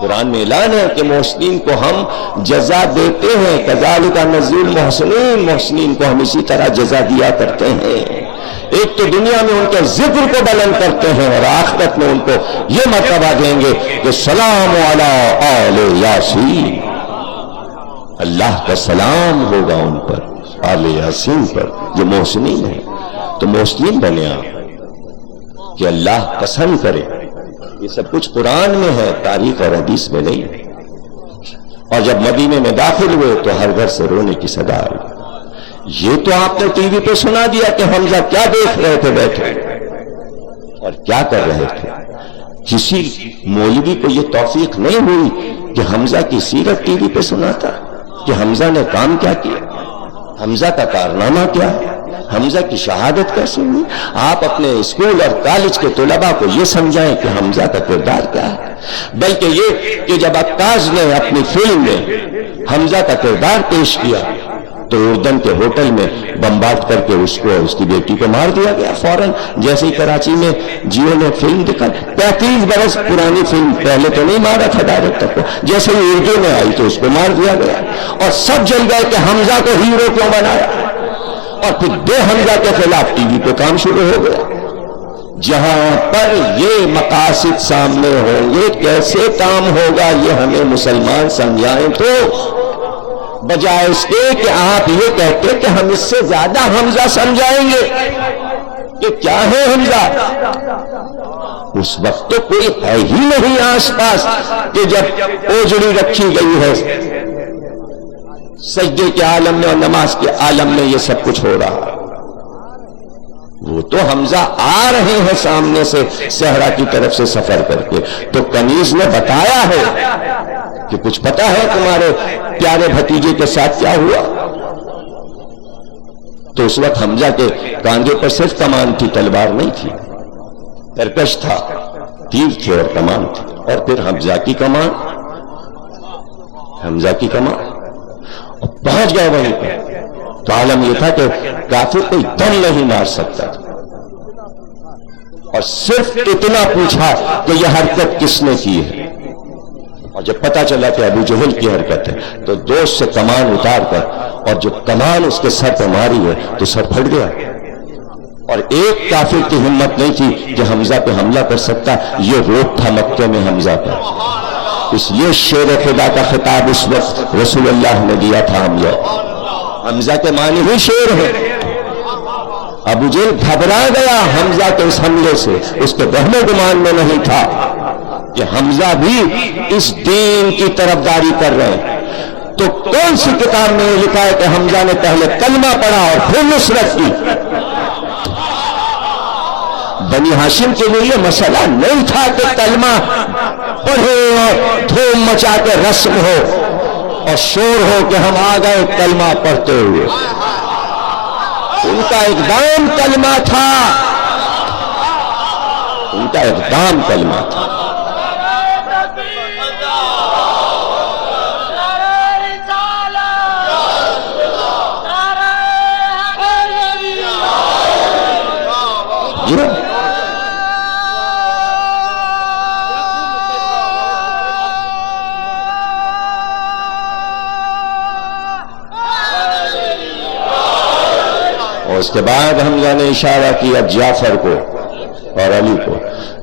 قرآن میں اعلان ہے کہ محسنین کو ہم جزا دیتے ہیں، کذالک نجزی المحسنین، محسنین کو ہم اسی طرح جزا دیا کرتے ہیں۔ ایک تو دنیا میں ان کے ذکر کو بلند کرتے ہیں، اور آخرت میں ان کو یہ مرتبہ دیں گے کہ سلام علی آل یاسین، اللہ کا سلام ہوگا ان پر، آل یاسین پر، جو محسنین ہیں۔ تو محسنین بنے آپ کہ اللہ پسند کرے، یہ سب کچھ قرآن میں ہے، تاریخ اور حدیث میں نہیں ہے۔ اور جب مدینے میں داخل ہوئے تو ہر گھر سے رونے کی صدا آئی۔ یہ تو آپ نے ٹی وی پہ سنا دیا کہ حمزہ کیا دیکھ رہے تھے بیٹھے اور کیا کر رہے تھے۔ کسی مولوی کو یہ توفیق نہیں ہوئی کہ حمزہ کی سیرت ٹی وی پہ سناتا، کہ حمزہ نے کام کیا کیا، حمزہ کا کارنامہ کیا ہے، حمزہ کی شہادت کیسے ہوئی؟ آپ اپنے اسکول اور کالج کے طلباء کو یہ سمجھائیں کہ حمزہ کا کردار کیا ہے، بلکہ یہ کہ جب عکاظ نے اپنی فلم میں حمزہ کا کردار پیش کیا تو اردن کے ہوٹل میں بمبارڈ کر کے اس کو اور اس کی بیٹی کو مار دیا گیا فوراً، جیسے ہی کراچی میں جیو نے فلم دکھا، 35 برس پرانی فلم، پہلے تو نہیں مارا تھا ڈائریکٹر کو، جیسے ہی اردو میں آئی تو اس کو مار دیا گیا، اور سب جل گئے کہ حمزہ کو ہیرو کیوں بنایا، اور پھر بے حمزہ کے خلاف ٹی وی پہ کام شروع ہو گیا۔ جہاں پر یہ مقاصد سامنے ہوں گے کیسے کام ہوگا یہ ہمیں مسلمان سمجھائیں، تو بجائے اس کے کہ آپ یہ کہتے کہ ہم اس سے زیادہ حمزہ سمجھائیں گے کہ کیا ہے حمزہ، اس وقت تو کوئی ہے ہی نہیں آس پاس کہ جب اوجڑی رکھی گئی ہے سجدے کے عالم میں اور نماز کے عالم میں یہ سب کچھ ہو رہا، وہ تو حمزہ آ رہے ہیں سامنے سے صحرا کی طرف سے سفر کر کے، تو کنیز نے بتایا ہے کہ کچھ پتا ہے تمہارے پیارے بھتیجے کے ساتھ کیا ہوا؟ تو اس وقت حمزہ کے کاندھے پر صرف کمان تھی، تلوار نہیں تھی، ترکش تھا، تیر تھے اور کمان تھی، اور پھر حمزہ کی کمان اور پہنچ گئے وہیں پر، تو عالم یہ تھا کہ کافر کوئی دم نہیں مار سکتا، اور صرف اتنا پوچھا کہ یہ حرکت کس نے کی ہے، اور جب پتا چلا کہ ابو جہل کی حرکت ہے تو دوست سے کمان اتار کر، اور جو کمان اس کے سر پر ماری ہے تو سر پھٹ گیا، اور ایک کافر کی ہمت نہیں تھی کہ حمزہ پہ حملہ کر سکتا، یہ روک تھا مکے میں حمزہ پر، اس لیے شیر خدا کا خطاب اس وقت رسول اللہ نے دیا تھا حمزہ کے معنی ہی شیر ہے۔ ابو جہل گھبرا گیا حمزہ کے اس حملے سے، اس کے وہم و گمان میں نہیں تھا کہ حمزہ بھی اس دین کی طرفداری کر رہے ہیں، تو کون سی کتاب میں لکھا ہے کہ حمزہ نے پہلے کلمہ پڑھا اور پھر نصرت کی؟ بنی ہاشم کے لیے یہ مسئلہ نہیں تھا کہ کلمہ پڑھے اور دھوم مچا کے رسم ہو اور شور ہو کہ ہم آ گئے کلمہ پڑھتے ہوئے، ان کا اقدام کلمہ تھا، ان کا اقدام کلمہ تھا۔ اور اس کے بعد حمزہ نے اشارہ کیا جعفر کو اور علی کو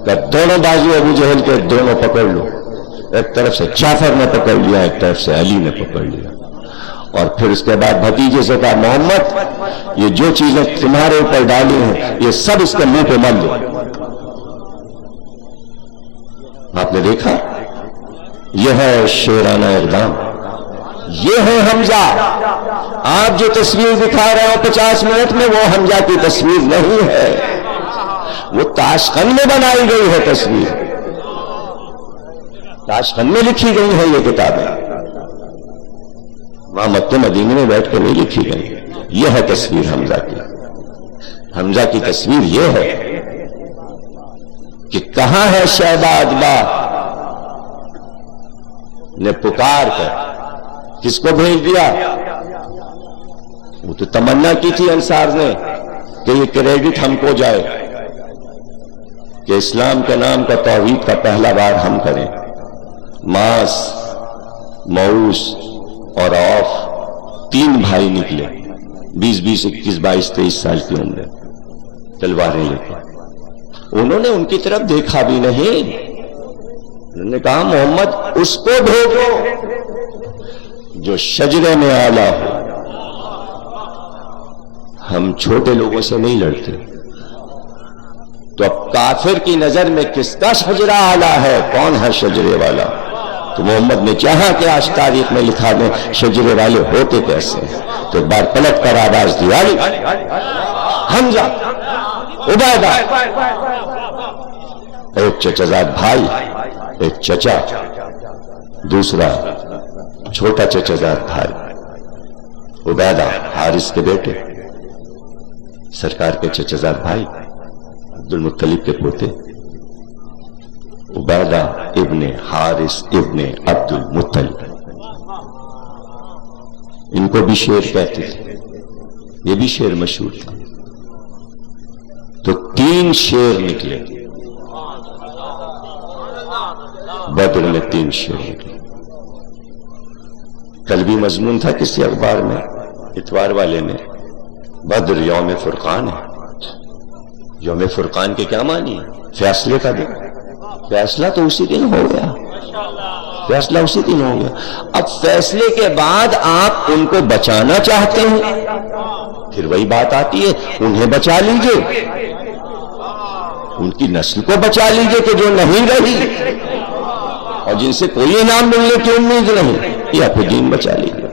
کہ دونوں بازو ابو جہل کے دونوں پکڑ لو، ایک طرف سے جعفر نے پکڑ لیا، ایک طرف سے علی نے پکڑ لیا، اور پھر اس کے بعد بھتیجے سے کہا محمد یہ جو چیزیں تمہارے اوپر ڈالی ہیں یہ سب اس کے منہ پہ مل دو۔ آپ نے دیکھا یہ ہے شیرانہ اقدام، یہ ہے حمزہ۔ آپ جو تصویر دکھا رہے ہو 50 منٹ میں وہ حمزہ کی تصویر نہیں ہے، وہ تاشقند میں بنائی گئی ہے تصویر، تاشقند میں لکھی گئی ہے یہ کتابیں، وہاں مکہ مدینے میں بیٹھ کے نہیں لکھی گئی۔ یہ ہے تصویر حمزہ کی، حمزہ کی تصویر یہ ہے کہ کہاں ہے شہباد با نے پکار کر کس کو بھیج دیا؟ وہ تو تمنا کی تھی انصار نے کہ یہ کریڈٹ ہم کو جائے کہ اسلام کے نام کا توحید کا پہلا بار ہم کریں۔ ماس، موس اور اوف 3 بھائی نکلے، 20، 21، 22، 23 سال کی عمر، تلواریں لے کے۔ انہوں نے ان کی طرف دیکھا بھی نہیں، انہوں نے کہا محمد اس کو بھیجو جو شجرے میں اعلیٰ ہو، ہم چھوٹے لوگوں سے نہیں لڑتے۔ تو اب کافر کی نظر میں کس کا شجرہ اعلیٰ ہے، کون ہے شجرے والا؟ تو محمد نے چاہا کہ آج تاریخ میں لکھا دیں شجرے والے ہوتے کیسے، تو ایک بار پلٹ کر آواز دی علی، حمزہ، عبیدہ، ایک چچا زاد بھائی، ایک چچا، دوسرا چھوٹا چچا زاد بھائی عبیدہ حارث کے بیٹے، سرکار کے چچا بھائی عبد المطلب کے پوتے عبیدہ ابن حارث ابن عبد المطلب، ان کو بھی شیر کہتے تھے، یہ بھی شیر مشہور تھا۔ تو 3 شیر نکلے بدر میں، 3 شیر نکلے۔ کل بھی مضمون تھا کسی اخبار میں، اتوار والے میں، بدر یوم فرقان ہے۔ یوم فرقان کے کیا معنی ہے؟ فیصلے کا دن۔ فیصلہ تو اسی دن ہو گیا، فیصلہ اسی دن ہو گیا۔ اب فیصلے کے بعد آپ ان کو بچانا چاہتے ہیں، پھر وہی بات آتی ہے، انہیں بچا لیجئے، ان کی نسل کو بچا لیجئے کہ جو نہیں رہی اور جن سے کوئی انعام ملنے کی امید نہیں، یا پھر دین بچا لیجئے۔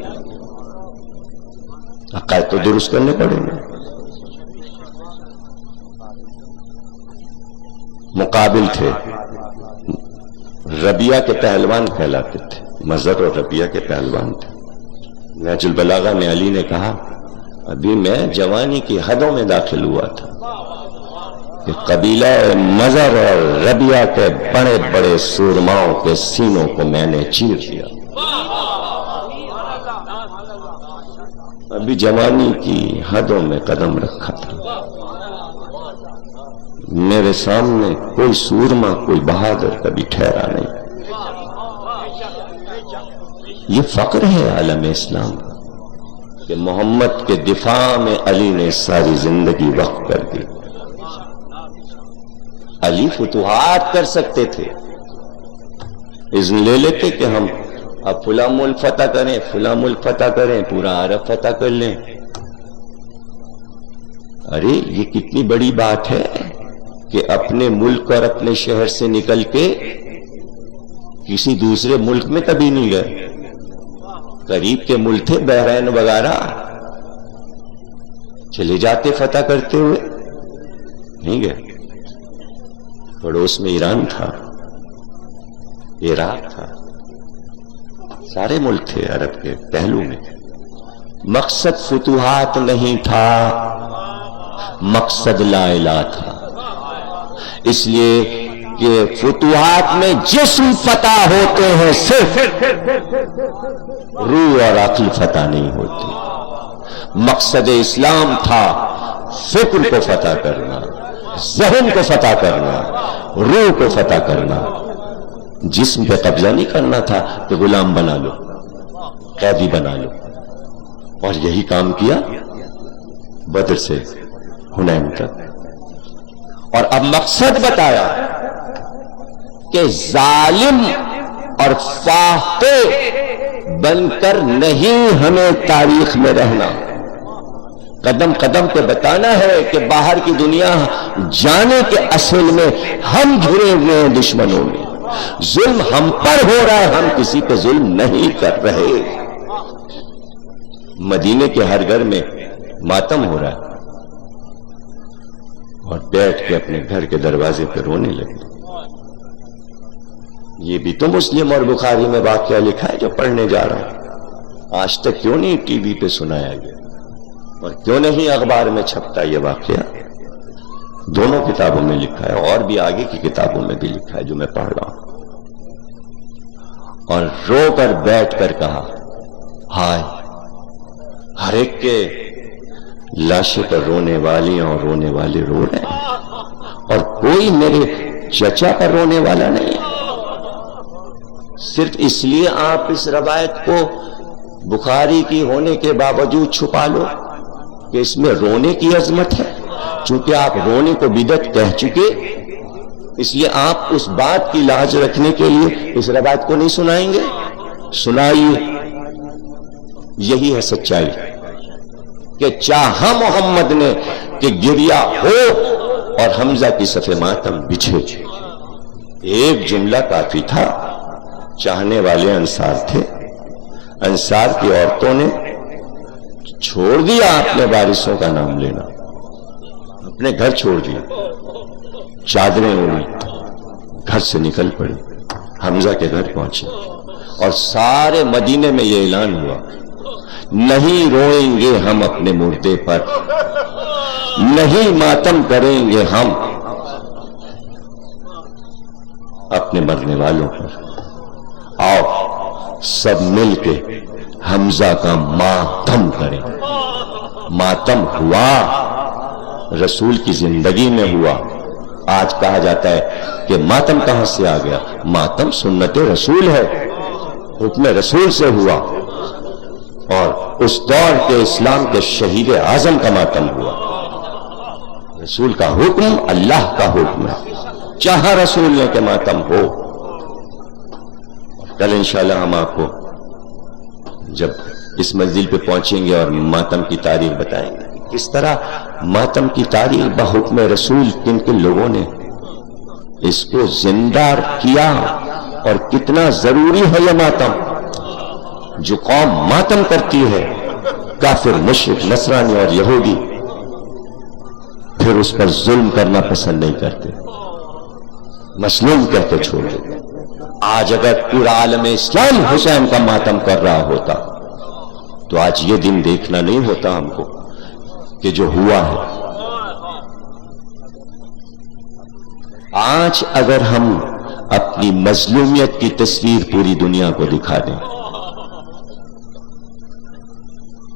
عقائد تو درست کرنے پڑیں گے۔ مقابل تھے، ربیہ کے پہلوان کہلاتے تھے، مظہر اور ربیہ کے پہلوان تھے۔ نہج البلاغہ میں علی نے کہا، ابھی میں جوانی کی حدوں میں داخل ہوا تھا کہ قبیلہ مظہر اور ربیہ کے بڑے بڑے سورماؤں کے سینوں کو میں نے چیر دیا۔ ابھی جوانی کی حدوں میں قدم رکھا تھا، میرے سامنے کوئی سورما، کوئی بہادر کبھی ٹھہرا نہیں۔ یہ فخر ہے عالم اسلام کہ محمد کے دفاع میں علی نے ساری زندگی وقف کر دی۔ علی فتوحات کر سکتے تھے، اذن لے لیتے کہ ہم اب فلاں ملک فتح کریں، فلاں ملک فتح کریں، پورا عرب فتح کر لیں۔ ارے یہ کتنی بڑی بات ہے کہ اپنے ملک اور اپنے شہر سے نکل کے کسی دوسرے ملک میں کبھی نہیں گئے۔ قریب کے ملک تھے بحرین وغیرہ، چلے جاتے فتح کرتے ہوئے، نہیں گئے۔ پڑوس میں ایران تھا، عراق تھا، سارے ملک تھے عرب کے پہلو میں۔ مقصد فتوحات نہیں تھا، مقصد لا الہ تھا۔ اس لیے کہ فتوحات میں جسم فتح ہوتے ہیں، صرف روح اور عقل فتح نہیں ہوتی۔ مقصد اسلام تھا فکر کو فتح کرنا، ذہن کو فتح کرنا، روح کو فتح کرنا۔ جسم پہ قبضہ نہیں کرنا تھا کہ غلام بنا لو، قیدی بنا لو۔ اور یہی کام کیا بدر سے حنین تک۔ اور اب مقصد بتایا کہ ظالم اور فاقے بن کر نہیں ہمیں تاریخ میں رہنا، قدم قدم پہ بتانا ہے کہ باہر کی دنیا جانے کے اصل میں ہم گھرے ہوئے ہیں دشمنوں میں، ظلم ہم پر ہو رہا ہے، ہم کسی پہ ظلم نہیں کر رہے۔ مدینے کے ہر گھر میں ماتم ہو رہا ہے، اور بیٹھ کے اپنے گھر کے دروازے پہ رونے لگے۔ یہ بھی تو مسلم اور بخاری میں واقعہ لکھا ہے جو پڑھنے جا رہا ہوں۔ آج تک کیوں نہیں ٹی وی پہ سنایا گیا، اور کیوں نہیں اخبار میں چھپتا یہ واقعہ؟ دونوں کتابوں میں لکھا ہے، اور بھی آگے کی کتابوں میں بھی لکھا ہے جو میں پڑھ رہا ہوں۔ اور رو کر بیٹھ کر کہا، ہائے، ہر ایک کے لاشیں پر رونے والیاں اور رونے والے رو رہے ہیں، اور کوئی میرے چچا پر رونے والا نہیں ہے۔ صرف اس لیے آپ اس روایت کو بخاری کی ہونے کے باوجود چھپا لو کہ اس میں رونے کی عظمت ہے، چونکہ آپ رونے کو بدعت کہہ چکے، اس لیے آپ اس بات کی لاج رکھنے کے لیے اس روایت کو نہیں سنائیں گے۔ سنائیے، یہی ہے سچائی کہ چاہا محمد نے کہ گریا ہو اور حمزہ کی صف ماتم بچھے۔ ایک جملہ کافی تھا، چاہنے والے انصار تھے، انصار کی عورتوں نے چھوڑ دیا اپنے وارثوں کا نام لینا، اپنے گھر چھوڑ دیا، چادریں اوڑھی، گھر سے نکل پڑی، حمزہ کے گھر پہنچے، اور سارے مدینے میں یہ اعلان ہوا، نہیں روئیں گے ہم اپنے مردے پر، نہیں ماتم کریں گے ہم اپنے مرنے والوں پر، آؤ سب مل کے حمزہ کا ماتم کریں۔ ماتم ہوا رسول کی زندگی میں ہوا۔ آج کہا جاتا ہے کہ ماتم کہاں سے آ گیا؟ ماتم سنت رسول ہے، حکم رسول سے ہوا، اور اس دور کے اسلام کے شہید اعظم کا ماتم ہوا۔ رسول کا حکم اللہ کا حکم ہے، چاہا رسول نے کہ ماتم ہو۔ کل انشاءاللہ ہم آپ کو جب اس منزل پہ پہنچیں گے اور ماتم کی تاریخ بتائیں گے، کس طرح ماتم کی تاریخ بحکم رسول کن کن لوگوں نے اس کو زندہ کیا، اور کتنا ضروری ہے یہ ماتم۔ جو قوم ماتم کرتی ہے، کافر، مشرک، نصرانی اور یہودی، پھر اس پر ظلم کرنا پسند نہیں کرتے، مظلوم کہہ کے چھوڑ دیتے۔ آج اگر پورا عالم اسلام حسین کا ماتم کر رہا ہوتا تو آج یہ دن دیکھنا نہیں ہوتا ہم کو کہ جو ہوا ہے۔ آج اگر ہم اپنی مظلومیت کی تصویر پوری دنیا کو دکھا دیں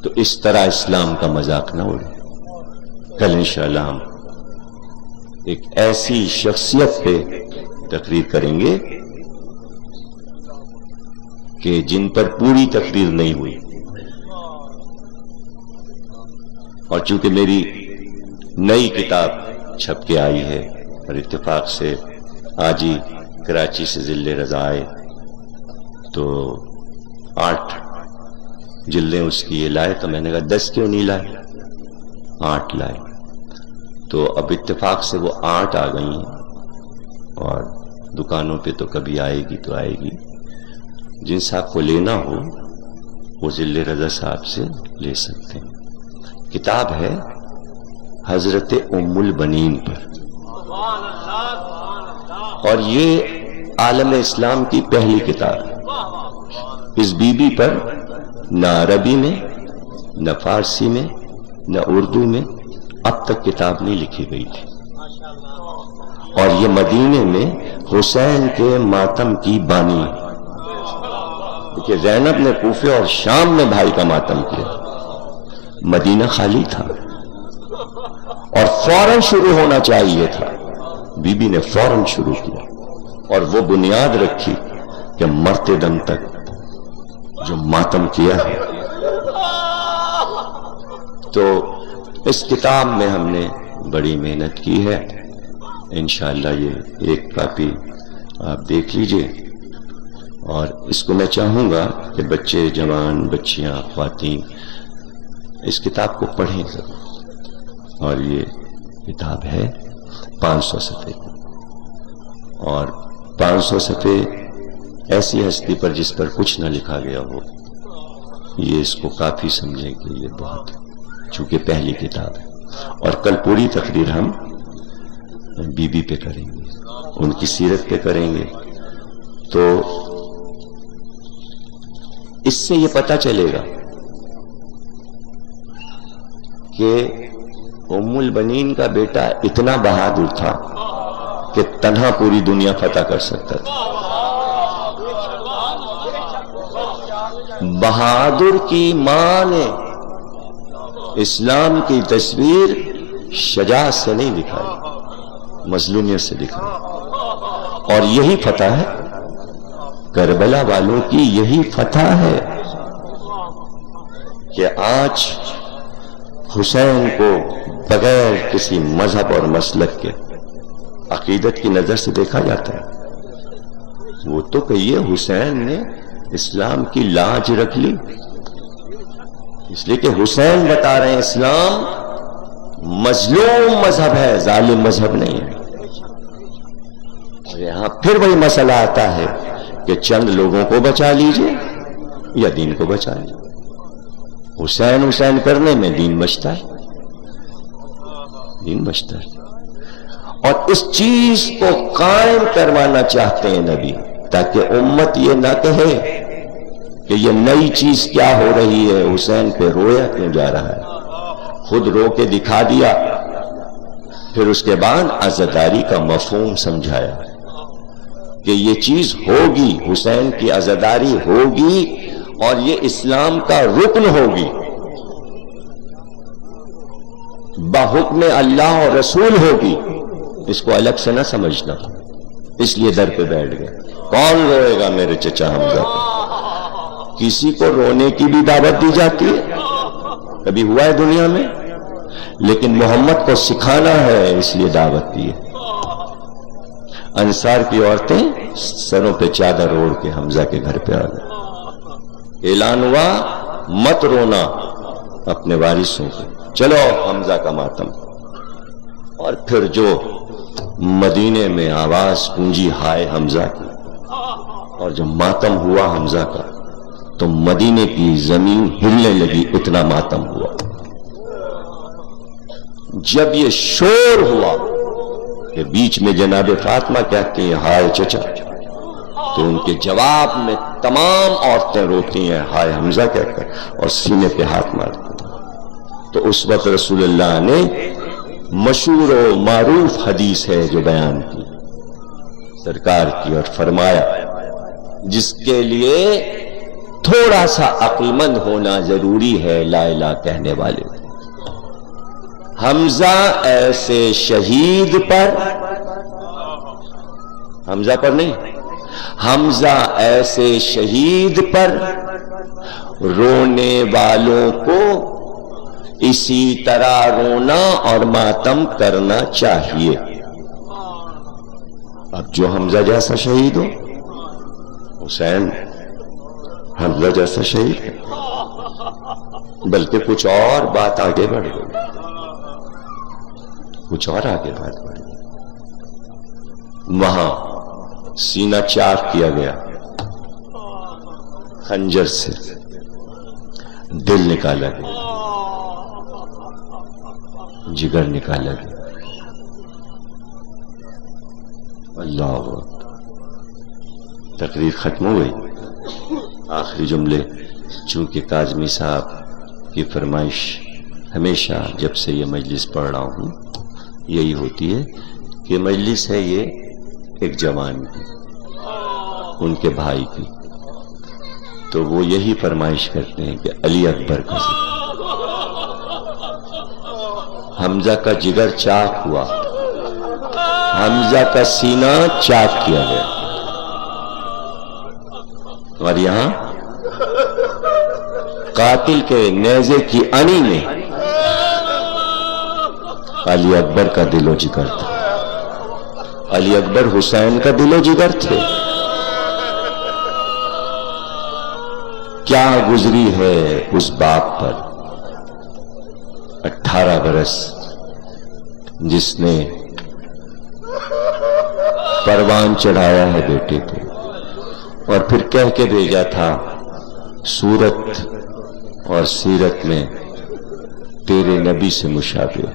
تو اس طرح اسلام کا مذاق نہ اڑے۔ کل انشاءاللہ ہم ایک ایسی شخصیت پہ تقریر کریں گے کہ جن پر پوری تقریر نہیں ہوئی، اور چونکہ میری نئی کتاب چھپ کے آئی ہے اور اتفاق سے آج ہی کراچی سے ذل رضا آئے تو 8 جلدیں اس کی یہ لائے، تو میں نے کہا 10 کیوں نہیں لائے، 8 لائے۔ تو اب اتفاق سے وہ 8 آ گئی ہیں، اور دکانوں پہ تو کبھی آئے گی تو آئے گی۔ جن صاحب کو لینا ہو وہ ذل رضا صاحب سے لے سکتے ہیں۔ کتاب ہے حضرت ام البنین پر، اور یہ عالم اسلام کی پہلی کتاب ہے۔ اس بی بی پر نہ عربی میں، نہ فارسی میں، نہ اردو میں اب تک کتاب نہیں لکھی گئی تھی، اور یہ مدینے میں حسین کے ماتم کی بانی ہے۔ کہ زینب نے کوفے اور شام میں بھائی کا ماتم کیا، مدینہ خالی تھا اور فوراً شروع ہونا چاہیے تھا، بی بی نے فوراً شروع کیا، اور وہ بنیاد رکھی کہ مرتے دم تک جو ماتم کیا ہے۔ تو اس کتاب میں ہم نے بڑی محنت کی ہے۔ انشاءاللہ یہ ایک کاپی آپ دیکھ لیجئے، اور اس کو میں چاہوں گا کہ بچے، جوان، بچیاں، خواتین اس کتاب کو پڑھیں ضرور۔ اور یہ کتاب ہے 500 صفحے، اور 500 صفحے ایسی ہستی پر جس پر کچھ نہ لکھا گیا ہو، یہ اس کو کافی سمجھیں کہ یہ بہت، چونکہ پہلی کتاب ہے۔ اور کل پوری تقریر ہم بی بی پہ کریں گے، ان کی سیرت پہ کریں گے، تو اس سے یہ پتہ چلے گا کہ ام البنین کا بیٹا اتنا بہادر تھا کہ تنہا پوری دنیا فتح کر سکتا تھا۔ بہادر کی ماں نے اسلام کی تصویر شجاعت سے نہیں دکھائی، مظلومیت سے دکھائی، اور یہی فتح ہے، کربلا والوں کی یہی فتح ہے کہ آج حسین کو بغیر کسی مذہب اور مسلک کے عقیدت کی نظر سے دیکھا جاتا ہے۔ وہ تو کہیے حسین نے اسلام کی لاج رکھ لی، اس لیے کہ حسین بتا رہے ہیں اسلام مظلوم مذہب ہے، ظالم مذہب نہیں ہے۔ اور یہاں پھر وہی مسئلہ آتا ہے کہ چند لوگوں کو بچا لیجئے یا دین کو بچا لیجئے۔ حسین کرنے میں دین بچتا ہے، دین بچتا ہے۔ اور اس چیز کو قائم کروانا چاہتے ہیں نبی، تاکہ امت یہ نہ کہے کہ یہ نئی چیز کیا ہو رہی ہے، حسین پہ رویا کیوں جا رہا ہے۔ خود رو کے دکھا دیا پھر اس کے بعد عزاداری کا مفہوم سمجھایا کہ یہ چیز ہوگی، حسین کی عزاداری ہوگی اور یہ اسلام کا رکن ہوگی، بحکم اللہ اور رسول ہوگی، اس کو الگ سے نہ سمجھنا۔ اس لیے در پہ بیٹھ گئے۔ کون روئے گا میرے چچا حمزہ کو؟ کسی کو رونے کی بھی دعوت دی جاتی ہے؟ کبھی ہوا ہے دنیا میں؟ لیکن محمد کو سکھانا ہے اس لیے دعوت دی ہے۔ انصار کی عورتیں سروں پہ چادر اوڑھ کے حمزہ کے گھر پہ آ گئے۔ اعلان ہوا مت رونا اپنے وارثوں کو، چلو حمزہ کا ماتم۔ اور پھر جو مدینے میں آواز گونجی ہائے حمزہ کی، اور جب ماتم ہوا حمزہ کا تو مدینے کی زمین ہلنے لگی، اتنا ماتم ہوا۔ جب یہ شور ہوا کہ بیچ میں جناب فاطمہ کہتی ہیں ہائے چچا، تو ان کے جواب میں تمام عورتیں روتی ہیں ہائے حمزہ کہہ کر اور سینے پہ ہاتھ مارتی ہیں۔ تو اس وقت رسول اللہ نے مشہور و معروف حدیث ہے جو بیان کی سرکار کی، اور فرمایا جس کے لیے تھوڑا سا عقل مند ہونا ضروری ہے لا الہ کہنے والے، حمزہ ایسے شہید پر، حمزہ پر نہیں، حمزہ ایسے شہید پر رونے والوں کو اسی طرح رونا اور ماتم کرنا چاہیے۔ اب جو حمزہ جیسا شہید ہو، حسین حمزہ جیسا شہید ہے، بلکہ کچھ اور بات آگے بڑھ گئی، کچھ اور آگے بات بڑھ گئی۔ وہاں سینہ چاک کیا گیا خنجر سے، دل نکالا گیا، جگر نکالا گیا۔ اللہ اکبر۔ تقریر ختم ہو گئی۔ آخری جملے، چونکہ کاظمی صاحب کی فرمائش ہمیشہ جب سے یہ مجلس پڑھ رہا ہوں یہی ہوتی ہے کہ مجلس ہے یہ ایک جوان کی، ان کے بھائی کی، تو وہ یہی فرمائش کرتے ہیں کہ علی اکبر کا ذکر۔ حمزہ کا جگر چاک ہوا، حمزہ کا سینہ چاک کیا گیا، اور یہاں قاتل کے نیزے کی انی میں علی اکبر کا دل و جگر تھا۔ علی اکبر حسین کا دل و جگر تھے۔ کیا گزری ہے اس باپ پر 18 برس، جس نے پروان چڑھایا ہے بیٹے کو، اور پھر کہہ کے بھیجا تھا صورت اور سیرت میں تیرے نبی سے مشابہ،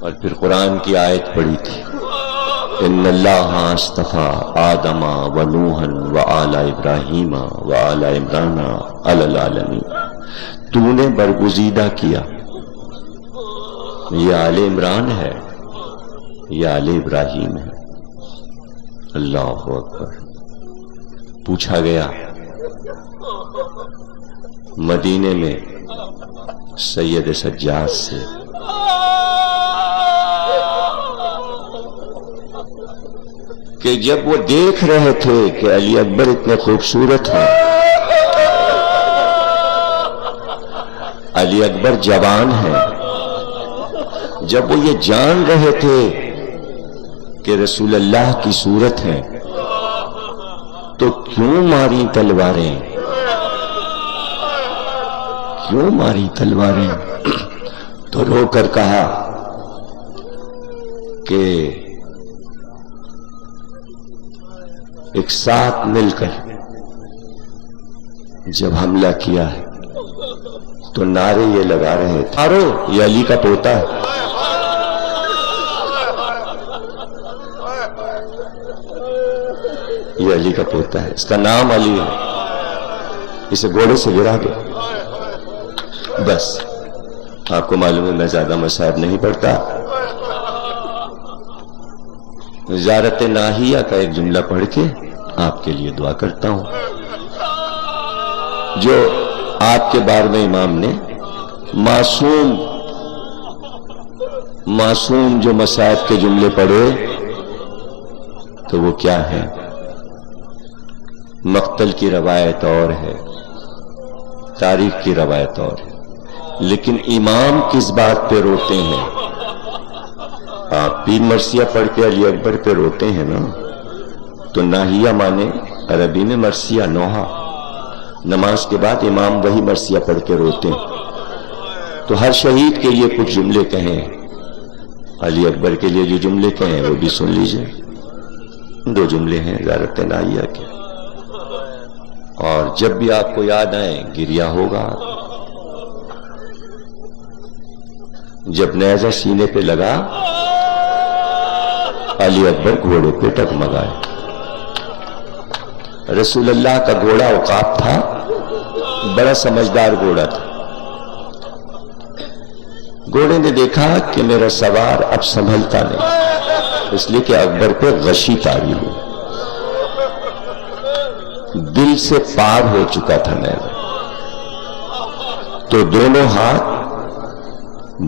اور پھر قرآن کی آیت پڑھی تھی ان اللہ اصطفیٰ آدم و نوحا و آل ابراہیم و آل عمران علی العالمین، تو نے برگزیدہ کیا، یہ آل عمران ہے، یہ آل ابراہیم ہے۔ اللہ اکبر۔ پوچھا گیا مدینے میں سید سجاد سے کہ جب وہ دیکھ رہے تھے کہ علی اکبر اتنے خوبصورت ہیں، علی اکبر جوان ہیں، جب وہ یہ جان رہے تھے کہ رسول اللہ کی صورت ہے، تو کیوں ماری تلواریں، کیوں ماری تلواریں؟ تو رو کر کہا کہ ایک ساتھ مل کر جب حملہ کیا ہے تو نعرے یہ لگا رہے تھے، مارو یہ علی کا پوتا ہے، یہ علی کا پوتا ہے، اس کا نام علی ہے، اسے گھوڑے سے گرا دو۔ بس آپ کو معلوم ہے میں زیادہ مصائب نہیں پڑھتا. وزارت ناہیہ کا ایک جملہ پڑھ کے آپ کے لیے دعا کرتا ہوں. جو آپ کے بارے میں امام نے معصوم جو مصائب کے جملے پڑھے تو وہ کیا ہے؟ مقتل کی روایت اور ہے، تاریخ کی روایت اور ہے، لیکن امام کس بات پہ روتے ہیں؟ آپ بھی مرثیہ پڑھ کے علی اکبر پہ روتے ہیں نا. تو ناہیہ مانے عربی میں مرثیہ نوحہ. نماز کے بعد امام وہی مرثیہ پڑھ کے روتے ہیں. تو ہر شہید کے لیے کچھ جملے کہیں، علی اکبر کے لیے جو جملے کہیں وہ بھی سن لیجئے. 2 جملے ہیں وزارت ناہیہ کے، اور جب بھی آپ کو یاد آئیں گریہ ہوگا. جب نیزہ سینے پہ لگا علی اکبر گھوڑے پہ ٹگمگائے. رسول اللہ کا گھوڑا عقاب تھا، بڑا سمجھدار گھوڑا تھا. گھوڑے نے دیکھا کہ میرا سوار اب سنبھلتا نہیں، اس لیے کہ اکبر پہ غشی طاری ہوئی، دل سے پار ہو چکا تھا نیزہ. تو دونوں ہاتھ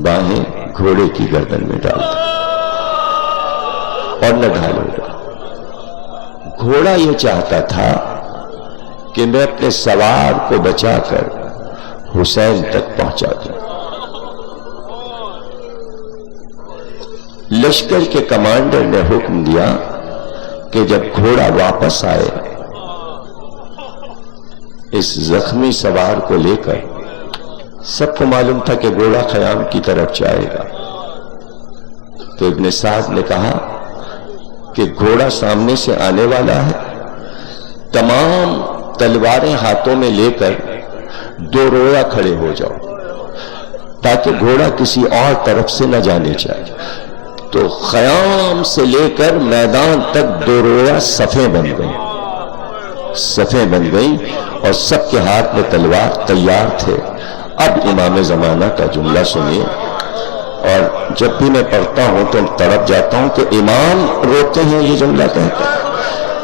باہیں گھوڑے کی گردن میں ڈال دی اور نہ ڈھال ہو گیا. گھوڑا یہ چاہتا تھا کہ میں اپنے سوار کو بچا کر حسین تک پہنچا دوں. لشکر کے کمانڈر نے حکم دیا کہ جب گھوڑا واپس آئے اس زخمی سوار کو لے کر، سب کو معلوم تھا کہ گھوڑا خیام کی طرف جائے گا. تو ابن سعد نے کہا کہ گھوڑا سامنے سے آنے والا ہے، تمام تلواریں ہاتھوں میں لے کر 2 رویا کھڑے ہو جاؤ تاکہ گھوڑا کسی اور طرف سے نہ جانے چاہے. تو خیام سے لے کر میدان تک 2 رویا صفیں بن گئیں اور سب کے ہاتھ میں تلوار تیار تھے. اب امام زمانہ کا جملہ سنیے، اور جب بھی میں پڑھتا ہوں تو تڑپ جاتا ہوں کہ امام روتے ہیں. یہ جملہ کہتا ہے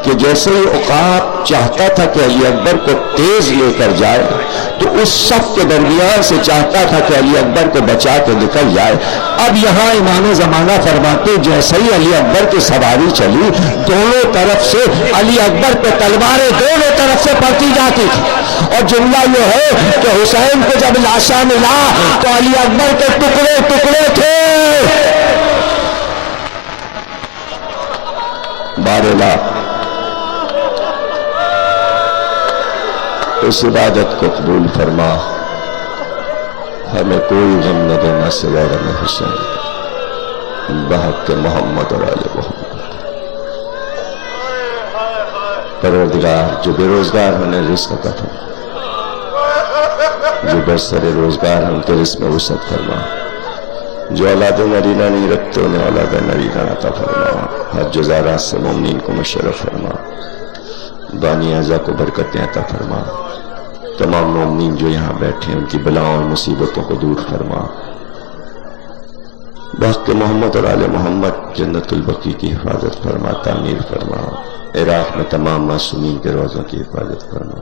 کہ جیسے ہی عقاب چاہتا تھا کہ علی اکبر کو تیز لے کر جائے تو اس صف کے درمیان سے چاہتا تھا کہ علی اکبر کو بچا کے نکل جائے. اب یہاں امام زمانہ فرماتے جیسے ہی علی اکبر کی سواری چلی، دونوں طرف سے علی اکبر پہ تلواریں دونوں طرف سے پڑتی جاتی تھی. اور جملہ یہ ہے کہ حسین کو جب لاشا ملا تو علی اکبر کے ٹکڑے ٹکڑے تھے. بارلا اس عبادت کو قبول فرما، ہمیں کوئی غم نہ دینا سوائے غم حسین بحق محمد اور آل محمد. پروردگار جو بے روزگار انہیں رزق عطا فرما، جو برسر روزگار ان کے رزق میں وسعت فرما، جو اولاد نرینہ نہیں رکھتے انہیں اولاد نرینہ عطا فرما. حج و زیارات سے مومنین کو مشرف فرما، بانی اعضا کو برکتیں عطا فرما. تمام مومنین جو یہاں بیٹھے ان کی بلاؤں اور مصیبتوں کو دور فرما. بحق محمد اور آل محمد جنت البقیع کی حفاظت فرما، تعمیر فرما. عراق میں تمام معصومین کے روزوں کی حفاظت فرما.